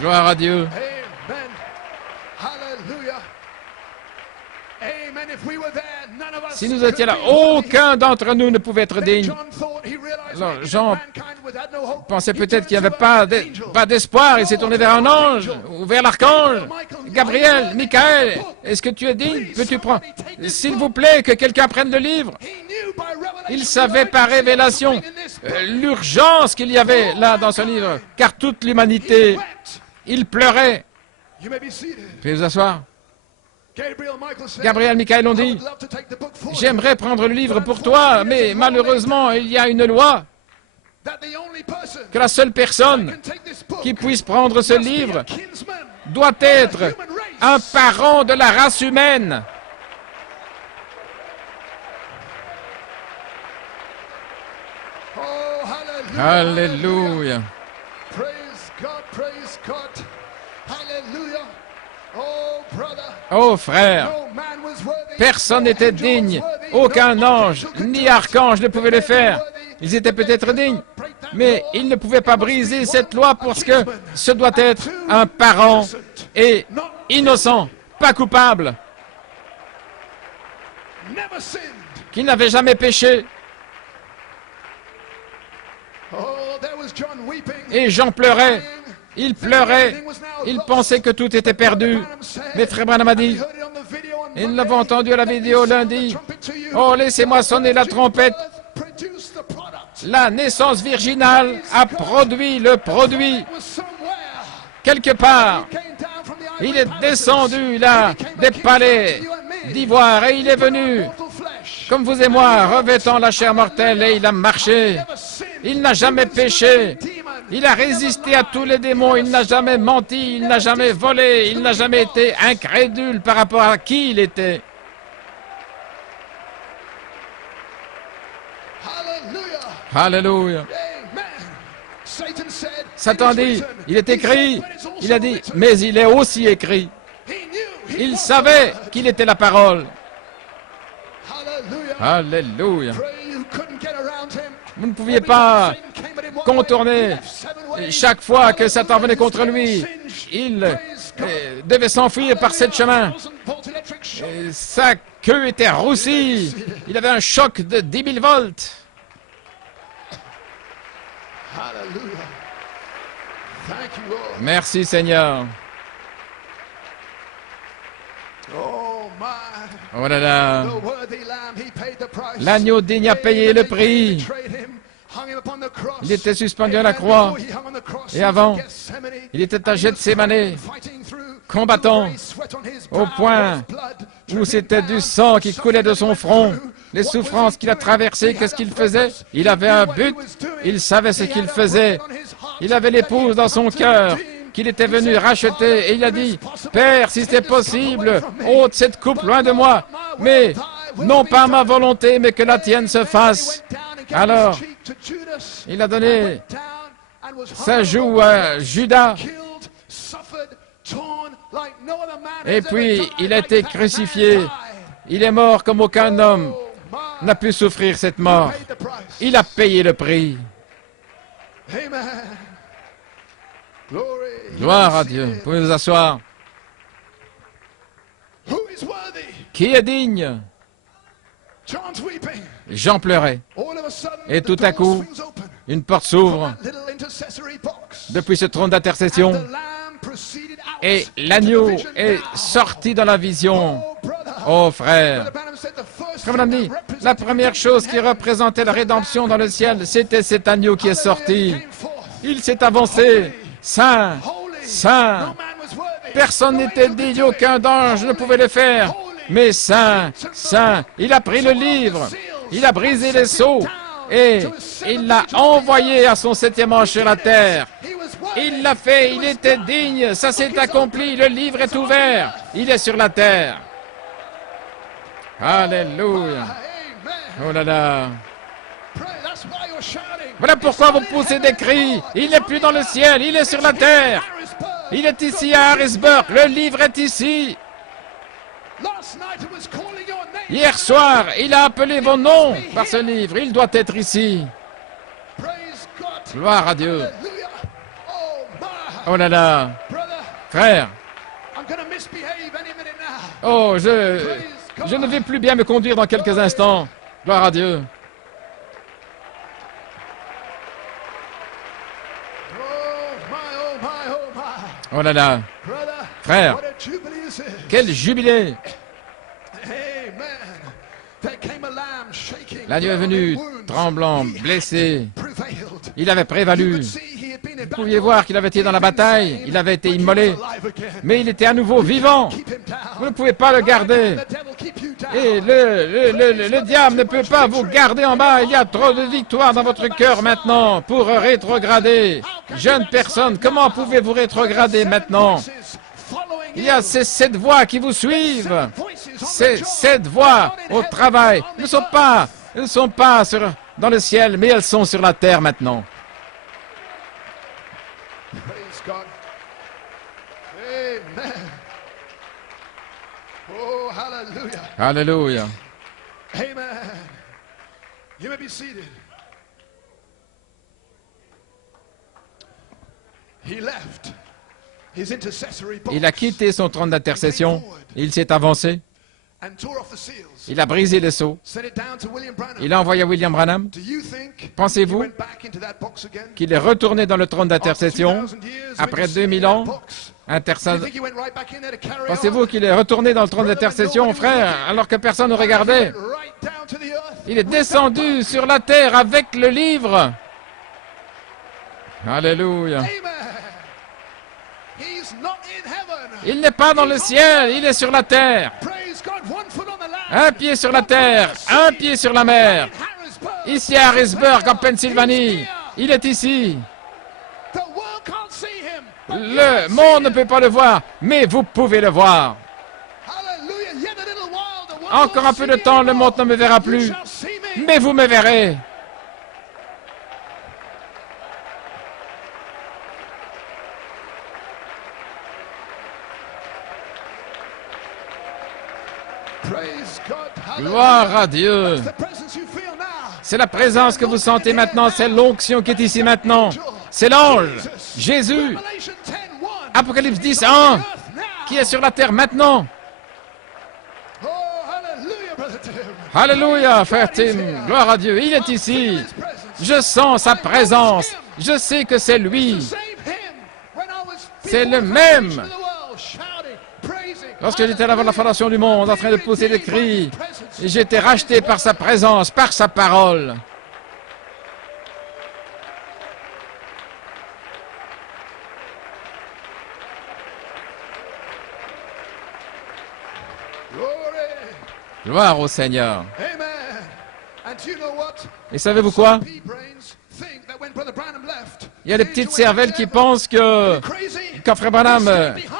Gloire à Dieu. Si nous étions là, aucun d'entre nous ne pouvait être digne. Alors Jean pensait peut-être qu'il n'y avait pas d'espoir. Il s'est tourné vers un ange, ou vers l'archange. Gabriel, Michael, est-ce que tu es digne? Peux-tu prendre? S'il vous plaît, que quelqu'un prenne le livre. Il savait par révélation l'urgence qu'il y avait là dans ce livre, car toute l'humanité, il pleurait. Veuillez vous asseoir. Gabriel, Michael ont dit, j'aimerais prendre le livre pour toi, mais malheureusement, il y a une loi que la seule personne qui puisse prendre ce livre doit être un parent de la race humaine. Alléluia. Oh frère, personne n'était digne, aucun ange ni archange ne pouvait le faire. Ils étaient peut-être dignes, mais ils ne pouvaient pas briser cette loi parce que ce doit être un parent et innocent, pas coupable, qui n'avait jamais péché. Et Jean pleurait. Il pleurait, il pensait que tout était perdu. Mais Frère Branham a dit, et nous l'avons entendu à la vidéo lundi, oh laissez-moi sonner la trompette. La naissance virginale a produit le produit. Quelque part, il est descendu là des palais d'ivoire et il est venu, comme vous et moi, revêtant la chair mortelle et il a marché. Il n'a jamais péché. Il a résisté à tous les démons, il n'a jamais menti, il n'a jamais volé, il n'a jamais été incrédule par rapport à qui il était. Alléluia. Satan dit, il est écrit, il a dit, mais il est aussi écrit. Il savait qu'il était la parole. Alléluia. Vous ne pouviez pas contourner. Et chaque fois que Satan venait contre lui, il devait s'enfuir par ce chemin. Et sa queue était roussie. Il avait un choc de 10 000 volts. Merci Seigneur. Oh là là. L'agneau digne a payé le prix. Il était suspendu à la croix. Et avant, il était à Gethsémané, combattant au point où c'était du sang qui coulait de son front. Les souffrances qu'il a traversées, qu'est-ce qu'il faisait? Il avait un but, il savait ce qu'il faisait. Il avait l'épouse dans son cœur qu'il était venu racheter et il a dit, « Père, si c'est possible, ôte cette coupe loin de moi, mais non pas ma volonté, mais que la tienne se fasse. » Alors, il a donné sa joue à Judas et puis il a été crucifié. Il est mort comme aucun homme n'a pu souffrir cette mort. Il a payé le prix. Glory. Gloire à Dieu. Vous pouvez vous asseoir. Who is worthy? Qui est digne? John's weeping. Jean pleurait. All of a sudden, Et the tout à door coup, swings open. une porte s'ouvre That little intercessory box. depuis ce trône d'intercession. The lamb proceeded out Et into the l'agneau vision est now. sorti dans la vision. Oh, brother. Oh frère. Brother Branham said the first Frère Branham dit, thing that represented la première chose qui redemption in représentait la heaven rédemption dans le ciel, c'était cet agneau qui est sorti. came forth. Il s'est avancé. Saint, Holy. saint. No man was worthy. Personne No n'était angel could digne, do it. aucun ange ne pouvait le faire. Mais saint, saint, il a pris le livre, il a brisé les sceaux et il l'a envoyé à son septième ange sur la terre. He was worthy. Il l'a fait, il était digne, ça s'est accompli, le livre est ouvert, il est sur la terre. Alléluia. Amen. Oh là là. Pray. That's why you're shouting. Voilà pourquoi vous poussez des cris. Il n'est plus dans le ciel, il est sur la terre. Harrisburg. Il est ici à Harrisburg, le livre est ici. Last night it was calling your name. Hier soir, il a appelé vos noms par ce livre, il doit être ici. Praise God. Gloire à Dieu. Hallelujah. Oh my. Oh là là. Brother, Frère, I'm going to misbehave any minute now. oh, je ne vais plus bien me conduire dans quelques instants. Gloire à Dieu. Oh my, oh my, oh my. Oh là là. Brother, Frère, what a jubilee this is. quel jubilé. Amen. There came a lamb shaking. L'agneau est venu, blood and wounds. tremblant, He had blessé. prevailed. Il avait You prévalu. could see he had been in Vous pouviez voir qu'il avait été dans la bataille. Il avait été but he was immolé. alive again. Mais il était à nouveau vivant. Keep him down. Vous ne pouvez pas le garder. The devil keep you down. Et le diable ne peut pas vous garder en bas. Il y a trop de victoires dans votre cœur maintenant pour rétrograder. Jeune personne, comment pouvez-vous rétrograder maintenant? Il y a ces 7 voix qui vous suivent. Ces 7 voix au travail elles ne sont pas dans le ciel, mais elles sont sur la terre maintenant. Praise God. Amen. Oh, hallelujah. Alléluia. Amen. You may be seated. He left his intercessory box Il a quitté son trône d'intercession. Il s'est avancé. and tore off the seals. Il a brisé les sceaux. Sent it down to William Branham. Il a envoyé à William Branham. Do you think Pensez-vous he went back into that box again? qu'il est retourné dans le trône After d'intercession 2000 years of après interceding 2000 in ans. that box? Do Intercession. you think he went right back in there to carry Pensez-vous on? qu'il est retourné dans le trône d'intercession, frère, alors que personne ne regardait? He went right down to the earth. Il est descendu sur la terre avec le livre. Alléluia. Amen. He's not in heaven. Il n'est pas dans le ciel, il est sur la terre. Praise God. One foot on the land. Un pied sur la terre, un pied sur la mer. Harrisburg. Ici à Harrisburg, en Pennsylvanie. Il est ici. The world can't see him. but you Le can see monde ne him. peut pas le voir, mais vous pouvez le voir. Hallelujah. Yet a little while, the world Encore un won't peu see de me temps, le anymore. monde ne me verra You plus. shall see me. Mais vous me verrez. Praise God. Hallelujah. Gloire à Dieu. The presence you feel now. C'est la présence que vous sentez maintenant, c'est l'onction qui est ici maintenant. C'est l'ange, Jésus, Revelation 10:1. Apocalypse 10, On 1, the earth now. qui est sur la terre maintenant. Oh, hallelujah, brother Tim. Alléluia, frère Tim, gloire à Dieu, il est ici. Je sens sa présence, je sais que c'est lui. Save him when I was C'est before le the même. foundation of the world, shouting, praising, Lorsque j'étais avant la fondation du monde, en train de pousser des cris, et j'ai été racheté par sa présence, par sa parole. Glory. Gloire au Seigneur. Amen. And do you know what? Et savez-vous quoi? Pea brains think that when Brother Branham left, Il y a des petites cervelles qui pensent que crazy, quand Frère Branham stayed behind.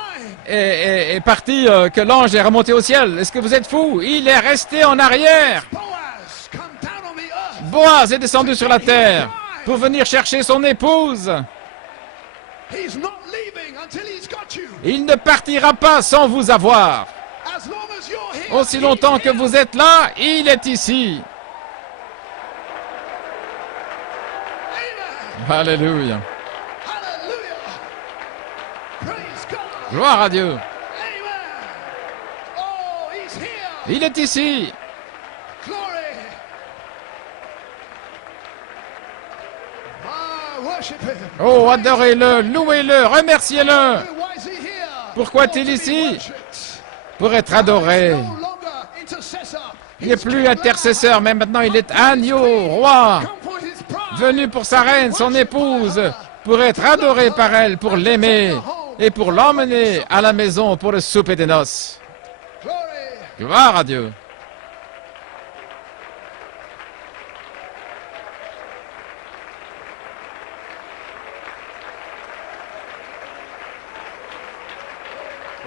est parti, que l'ange est remonté au ciel. Est-ce que vous êtes fou? Il est resté en arrière. Boaz, come down on the earth. Boaz est descendu sur la terre pour venir chercher son épouse. He's not leaving until he's got you. Il ne partira pas sans vous avoir. As long as you're here, Aussi longtemps que vous êtes là, il est ici. Amen. Alléluia. Hallelujah. Gloire à Dieu. Amen. Oh, he's here. Il est ici. Glory. Ah, worship him. Oh, adorez-le, louez-le, remerciez-le. Why is he here? Pourquoi Oh, est-il to be ici? worshipped. Pour être adoré. No longer intercessor. Il n'est plus intercesseur, mais maintenant il est agneau, roi, Come for his bride. venu pour sa reine, son épouse, pour être adoré par elle, pour l'aimer et pour l'emmener à la maison pour le souper des noces. Glory. Gloire à Dieu.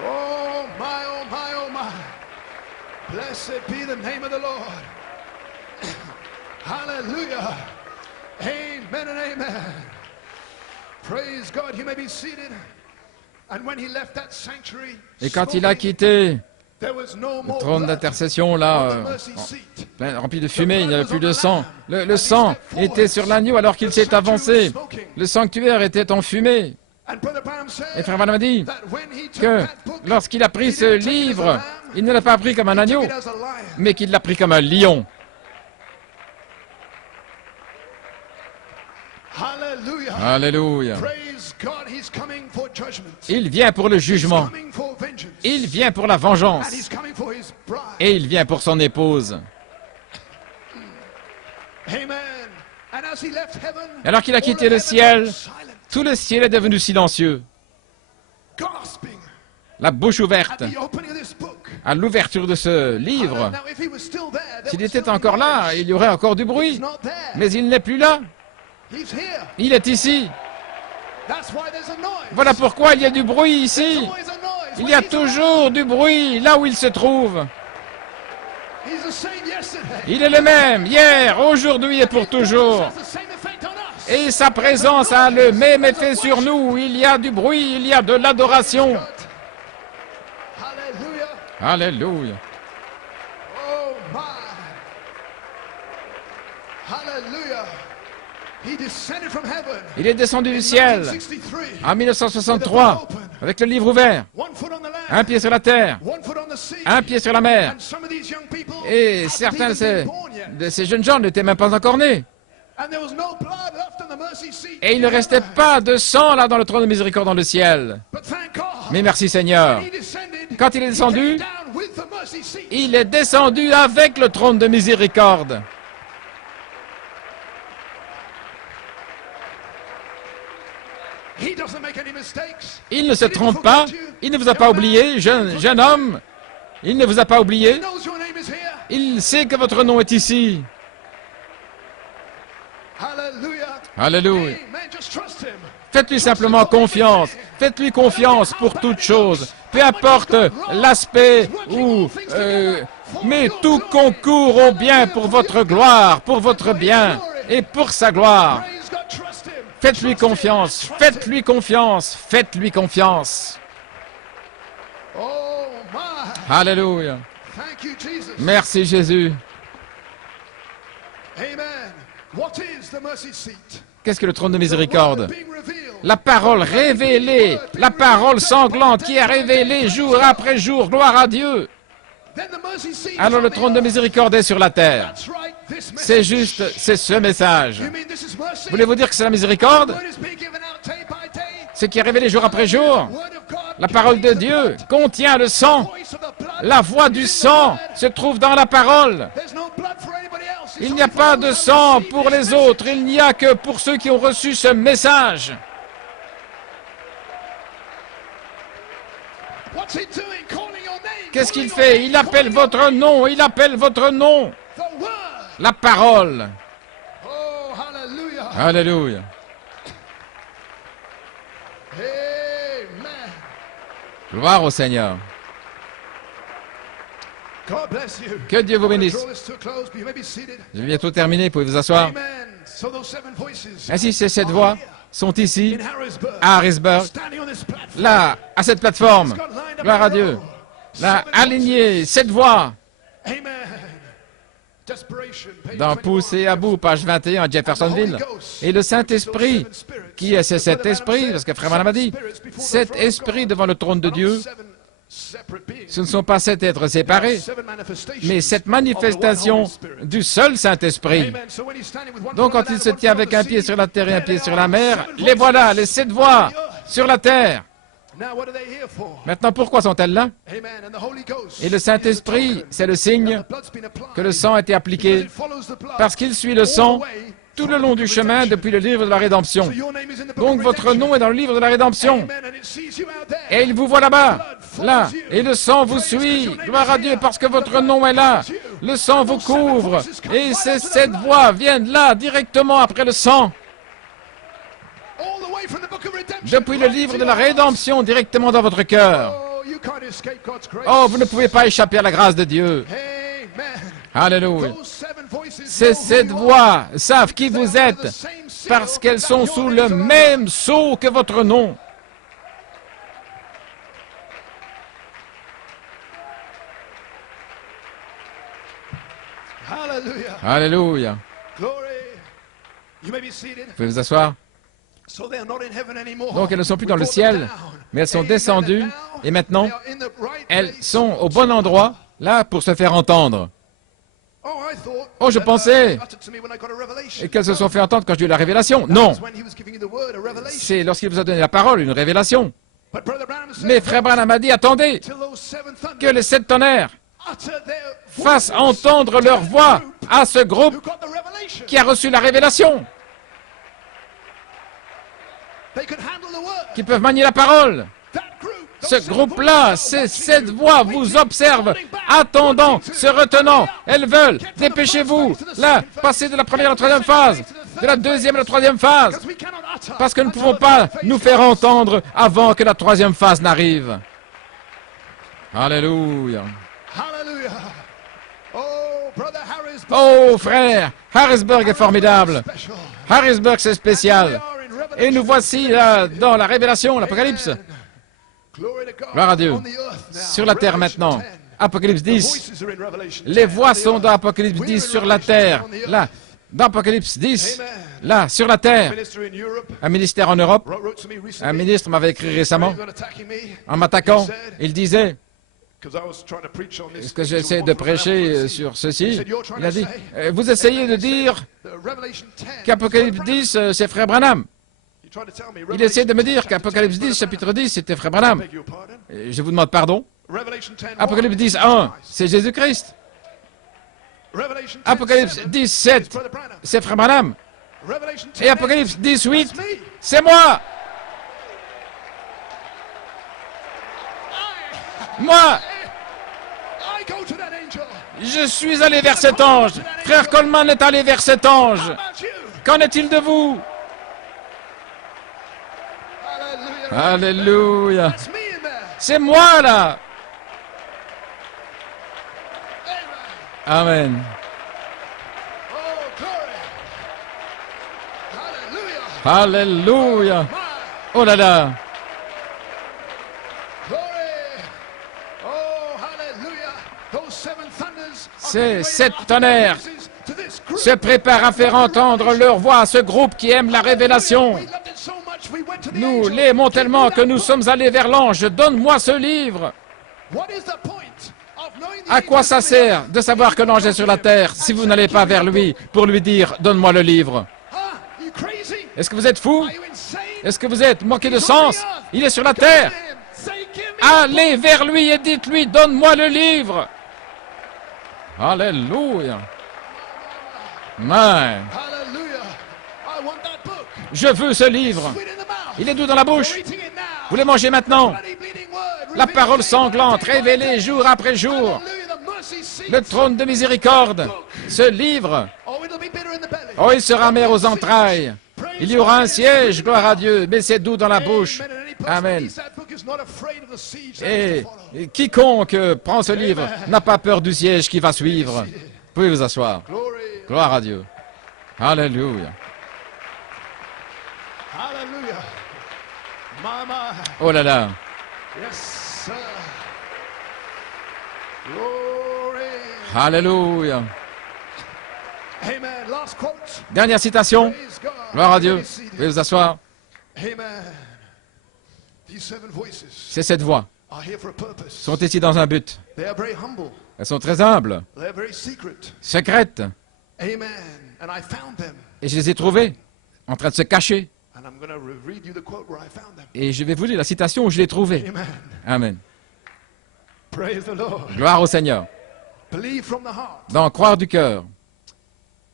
Oh my, oh my, oh my. Blessed be the name of the Lord. Hallelujah. Amen and amen. Praise God. You may be seated. And when he left that sanctuary, Et quand il a quitté there was no le more trône blood d'intercession, on là, the mercy seat. rempli de fumée, il n'y avait plus de sang. Le sang était sur l'agneau alors qu'il s'est avancé. Le sanctuaire était en fumée. And Brother Branham said Et Frère Branham a dit that when he took que that book, lorsqu'il a pris he ce didn't take it as a livre, lamb, il ne l'a pas pris comme un he agneau, took it as a lion. mais qu'il l'a pris comme un lion. Hallelujah. Alléluia. Praise God. He's coming for judgment. Il vient pour le He's jugement. coming for vengeance. Il vient pour la And vengeance. he's coming for his bride. Et il vient pour son épouse. Amen. And as he left heaven, Alors qu'il a all quitté of le heaven ciel, was silent, tout le ciel est devenu silencieux. gasping La bouche at ouverte the opening of this book. à l'ouverture de ce livre. Now, if he was still there, there S'il would était still be encore là, noise. il y aurait encore du He's bruit. not there. Mais il n'est plus là. He's here. Il est ici. That's why there's a noise. Voilà pourquoi il y a du bruit There's ici. always a noise. Il when y a he's around. toujours du bruit là où il se trouve. He's the same yesterday. Il est le même, hier, aujourd'hui et pour toujours. Has the same effect on us. Et sa présence a le même effet sur nous. Il y a du bruit, il y a de l'adoration. Hallelujah. Alléluia. Oh my. Hallelujah. He descended from heaven. Il est descendu du ciel 1963. en 1963 avec le livre ouvert. One foot on the land. Un pied sur la terre, One foot on the sea. un pied sur la mer. And some of these young people Et hadn't certains even been born yet. de ces jeunes gens n'étaient même pas encore nés. And there was no blood left on the mercy seat. Et il ne restait pas de sang là dans le trône de miséricorde dans le ciel. But thank God. Mais merci Seigneur. He descended. Quand il est descendu, He came down with the mercy seat. il est descendu avec le trône de miséricorde. He doesn't make any mistakes. Il ne se trompe pas. Il ne vous a pas oublié, jeune homme. Il ne vous a pas oublié. He knows your name is here. Il sait que votre nom est ici. Hallelujah. Alléluia. Amen. Just trust him. Faites-lui simplement confiance. Faites-lui confiance pour toutes choses. Peu importe l'aspect ou... mais tout concourt au bien pour votre gloire, pour votre bien et pour sa gloire. Praise God. Trust him. Faites-lui confiance. Faites-lui confiance. Faites-lui confiance. Oh my. Alléluia. Thank you, Jesus. Merci Jésus. Amen. What is the mercy seat? Qu'est-ce que le trône de The miséricorde? word being revealed. La parole révélée, la parole sanglante qui est révélée jour après jour, gloire à Dieu. Then the mercy seat is Alors on le the trône de earth. miséricorde est sur la terre. That's right. This C'est message. juste, c'est ce message. You mean this is mercy? Voulez-vous dire que c'est la miséricorde? Word is being given out day by day. Ce qui est révélé jour après jour. Word of God La parole de contains the Dieu blood. contient le sang. Voice of the blood La voix du is in the sang word. se trouve dans la parole. There's no blood for anybody else. It's Il n'y a only for pas those de who sang receive pour this les message. autres. Il n'y a que pour ceux qui ont reçu ce message. What's he doing? Calling your name. Qu'est-ce qu'il Calling your fait? name, Il appelle calling your votre name. nom. Il appelle votre nom. The word. La parole. Oh, hallelujah. Alléluia. Amen. Gloire au Seigneur. God bless you. Que Dieu vous bénisse. Draw this to a close, but you may be seated. Je vais bientôt terminer. Pouvez vous asseoir. Amen. So those seven voices Ainsi, ces sept voix sont ici, in Harrisburg, à Harrisburg, standing on this platform. là, à cette plateforme. God lined up Gloire à in a Dieu. row. Là, Seven aligné, sept voix. voices. Amen. dans Poussé à bout, page 21, Jeffersonville. Et le Saint-Esprit, qui est cet esprit, parce que Frère Branham a dit, cet esprit devant le trône de Dieu, ce ne sont pas 7 êtres séparés, mais cette manifestation du seul Saint-Esprit. Donc quand il se tient avec un pied sur la terre et un pied sur la mer, les voilà, les 7 voix sur la terre. Maintenant, pourquoi sont-elles là? Et le Saint-Esprit, c'est le signe que le sang a été appliqué, parce qu'il suit le sang tout le long du chemin depuis le livre de la rédemption. Donc votre nom est dans le livre de la rédemption. Et il vous voit là-bas, là, et le sang vous suit. Gloire à Dieu, parce que votre nom est là. Le sang vous couvre. Et ces 7 voix viennent là, directement après le sang. Depuis le livre de la rédemption, directement dans votre cœur. Oh, vous ne pouvez pas échapper à la grâce de Dieu. Alléluia. Ces 7 voix savent qui vous êtes, parce qu'elles sont sous le même sceau que votre nom. Alléluia. Vous pouvez vous asseoir. Donc elles ne sont plus dans le ciel, mais elles sont descendues, et maintenant, elles sont au bon endroit, là, pour se faire entendre. Oh, je pensais qu'elles se sont fait entendre quand j'ai eu la révélation. Non, c'est lorsqu'il vous a donné la parole, une révélation. Mais Frère Branham a dit, attendez, que les 7 tonnerres fassent entendre leur voix à ce groupe qui a reçu la révélation, qui peuvent manier la parole. Ce groupe-là, ces 7 voix vous observent, attendant, se retenant. Elles veulent, dépêchez-vous, là, passez de la première à la troisième phase, de la deuxième à la troisième phase, parce que nous ne pouvons pas nous faire entendre avant que la troisième phase n'arrive. Alléluia. Oh, frère, Harrisburg est formidable. Harrisburg, c'est spécial. Et nous voici là, dans la Révélation, l'Apocalypse. Gloire à Dieu. Sur la terre maintenant. Apocalypse 10. Les voix sont dans Apocalypse 10 sur la terre. Là, dans Apocalypse 10. Là, sur la terre. Un ministère en Europe. Un ministre m'avait écrit récemment. En m'attaquant, il disait... Est-ce que j'essaie de prêcher sur ceci? Il a dit, vous essayez de dire qu'Apocalypse 10, c'est Frère Branham. Il essaie de me dire qu'Apocalypse 10, chapitre 10, c'était Frère Branham. Je vous demande pardon. Apocalypse 10, 1, c'est Jésus-Christ. Apocalypse 10, 7, c'est Frère Branham. Et Apocalypse 10, 8, c'est moi. Moi, je suis allé vers cet ange. Frère Coleman est allé vers cet ange. Qu'en est-il de vous? Alléluia. C'est moi, là. Amen. Alléluia. Oh là là. Ces 7 tonnerres se préparent à faire entendre leur voix à ce groupe qui aime la révélation. Nous l'aimons tellement que nous sommes allés vers l'ange. Donne-moi ce livre. À quoi ça sert de savoir que l'ange est sur la terre si vous n'allez pas vers lui pour lui dire « Donne-moi le livre ». Est-ce que vous êtes fou? Est-ce que vous êtes manqué de sens? Il est sur la terre. Allez vers lui et dites-lui « Donne-moi le livre ». Alléluia. Amen. Je veux ce livre. Il est doux dans la bouche. Vous le mangez maintenant. La parole sanglante, révélée jour après jour. Le trône de miséricorde. Ce livre. Oh, il sera amer aux entrailles. Il y aura un siège, gloire à Dieu, mais c'est doux dans la bouche. Amen. Et quiconque prend ce livre n'a pas peur du siège qui va suivre. Vous pouvez vous asseoir. Gloire à Dieu. Alléluia. Oh là là. Alléluia. Amen. Last quote. Dernière citation. Praise God. Gloire à Dieu. Let me Vous see pouvez this. vous asseoir. Amen. These 7 voices Ces 7 voix are here for a purpose. sont ici dans un but. They are very humble. Elles sont très humbles, They are very secret. secrètes. Amen. And I found them. Et je les ai trouvées en train de se cacher. And I'm going to read you the quote where I found them. Et je vais vous lire la citation où je l'ai trouvée. Amen. Amen. Praise the Lord. Gloire au Seigneur. Believe from the heart. Dans croire du cœur.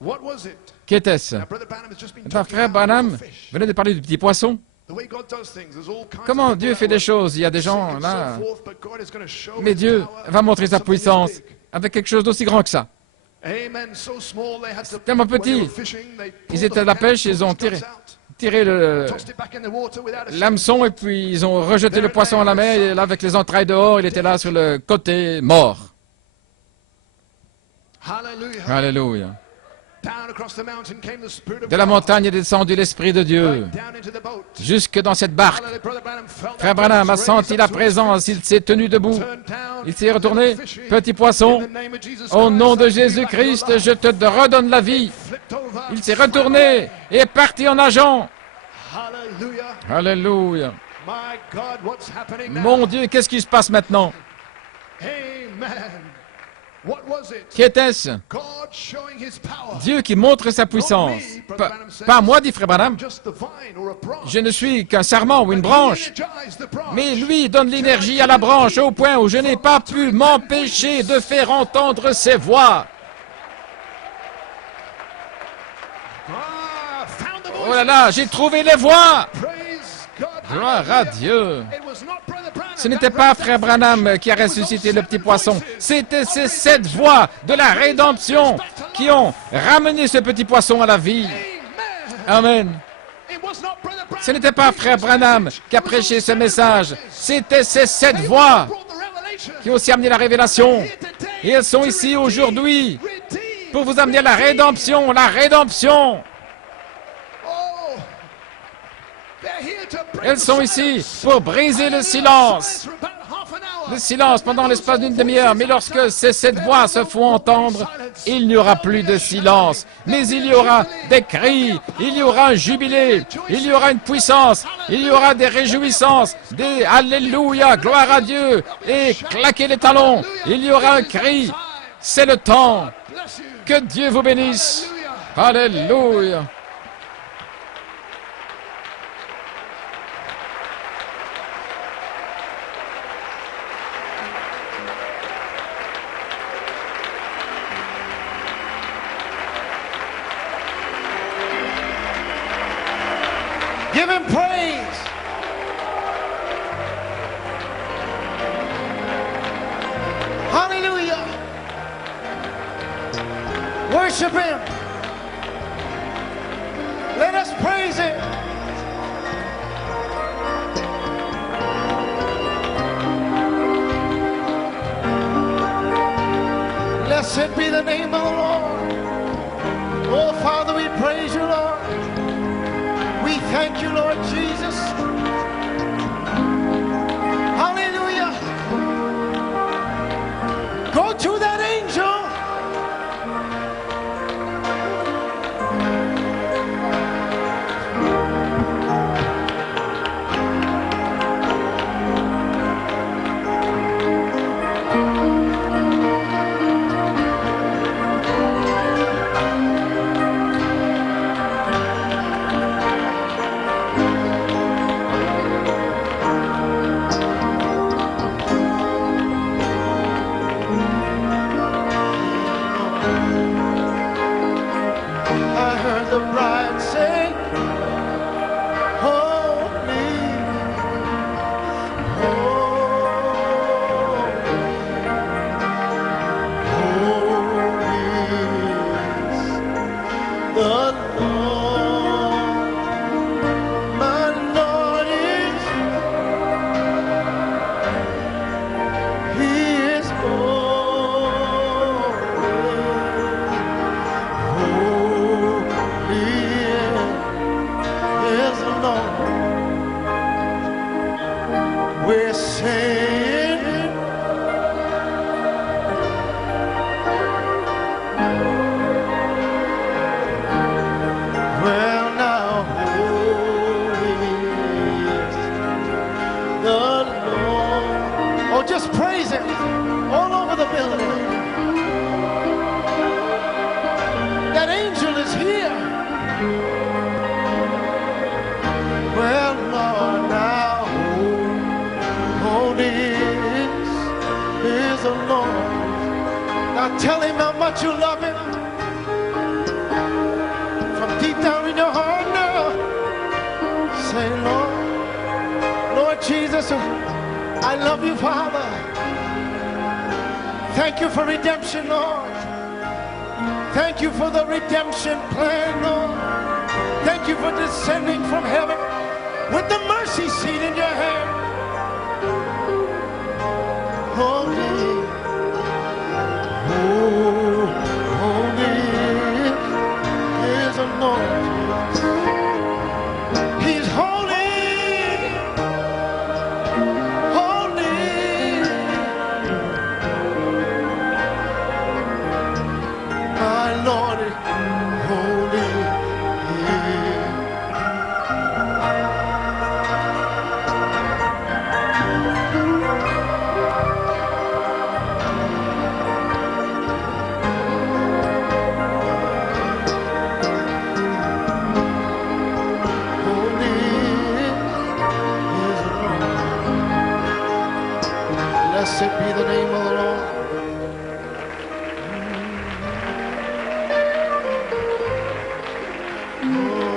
What was it? Qu'était-ce? Now, Brother Branham has just been Notre talking frère about Branham the fish. venait de parler du petit poisson. The way God does things, there's all kinds Comment of Dieu people fait that des were choses. Il y a des sick gens and là. so forth, but God is gonna show Mais his Dieu power va montrer sa something this puissance big. avec quelque chose d'aussi grand que ça. Amen. So small, they had to, Tellement when they petit, were fishing, they ils pulled étaient à the la hook pêche, out, ils ont pulled the tiré, scales out, tiré tossed it back in the water without a shake. l'hameçon et puis ils ont rejeté le poisson à la mer et là avec les entrailles dehors, il était là sur le côté mort. Hallelujah. Alléluia. Down across the mountain came the Spirit of De la God, montagne est descendu l'Esprit de Dieu, right down into the boat. jusque dans cette barque. Hallelujah. Brother Branham felt Frère that Branham a presence senti raise la up to his présence, feet. il s'est tenu debout, Turned down, il s'est retourné, little fishy. petit In poisson, the name of Jesus au nom de Christ, I give you back your Jésus-Christ, life. je te redonne la vie. Flipped over. Il s'est retourné et est parti en nageant. Hallelujah. Alléluia. My God, what's happening now? Mon Dieu, qu'est-ce qui se passe maintenant? Amen. What was it? Qu'était-ce? God showing his power. Dieu qui montre sa puissance. Pas moi, dit Frère Branham. Just the vine or a branch. Je ne suis qu'un sarment ou une branche. Energize the branch. Mais lui donne l'énergie à la branche au point où je n'ai pas pu m'empêcher de faire entendre ses voix. Ah, found the voice. Oh là là, j'ai trouvé les voix. Praise God. Gloire à Dieu. It was not Brother Branham Ce n'était pas Frère Branham qui a ressuscité le petit poisson. C'était ces 7 voix de la rédemption qui ont ramené ce petit poisson à la vie. Amen. Amen. It was not Brother Branham. Ce n'était pas Frère Branham qui a prêché ce message. C'était ces 7 voix Brought the revelation. qui ont aussi amené la révélation. Et elles sont ici aujourd'hui Redeemed. pour vous amener la rédemption, la rédemption. Oh. They're here to break Elles the sont silence. ici pour briser le silence. Silence for about half an hour. Le silence pendant l'espace d'une demi-heure. Mais lorsque ces 7 voix se font entendre, il n'y aura plus de silence. Mais il y aura des cris, il y aura un jubilé, il y aura une puissance, il y aura des réjouissances, des Alléluia, gloire à Dieu, et claquez les talons. Il y aura un cri. C'est le temps. Bless you. Que Dieu vous bénisse. Hallelujah. Alléluia. Give him praise. Hallelujah. Worship him. Let us praise him. Blessed be the name of the Lord. Oh, Father, we praise you, Lord. We thank you, Lord Jesus. Hallelujah. Go to that angel. I heard the bride say, holy, holy, holy is the Lord. My Lord is, He is holy. Holy is the Lord. We're saying, Tell him how much you love him. From deep down in your heart now. Say, Lord Jesus, I love you, Father. Thank you for redemption, Lord. Thank you for the redemption plan, Lord. Thank you for descending from heaven with the mercy seat in your hand. Holy, oh, holy is anointed. He's holy, holy. My Lord is holy. Blessed be the name of the Lord. Oh.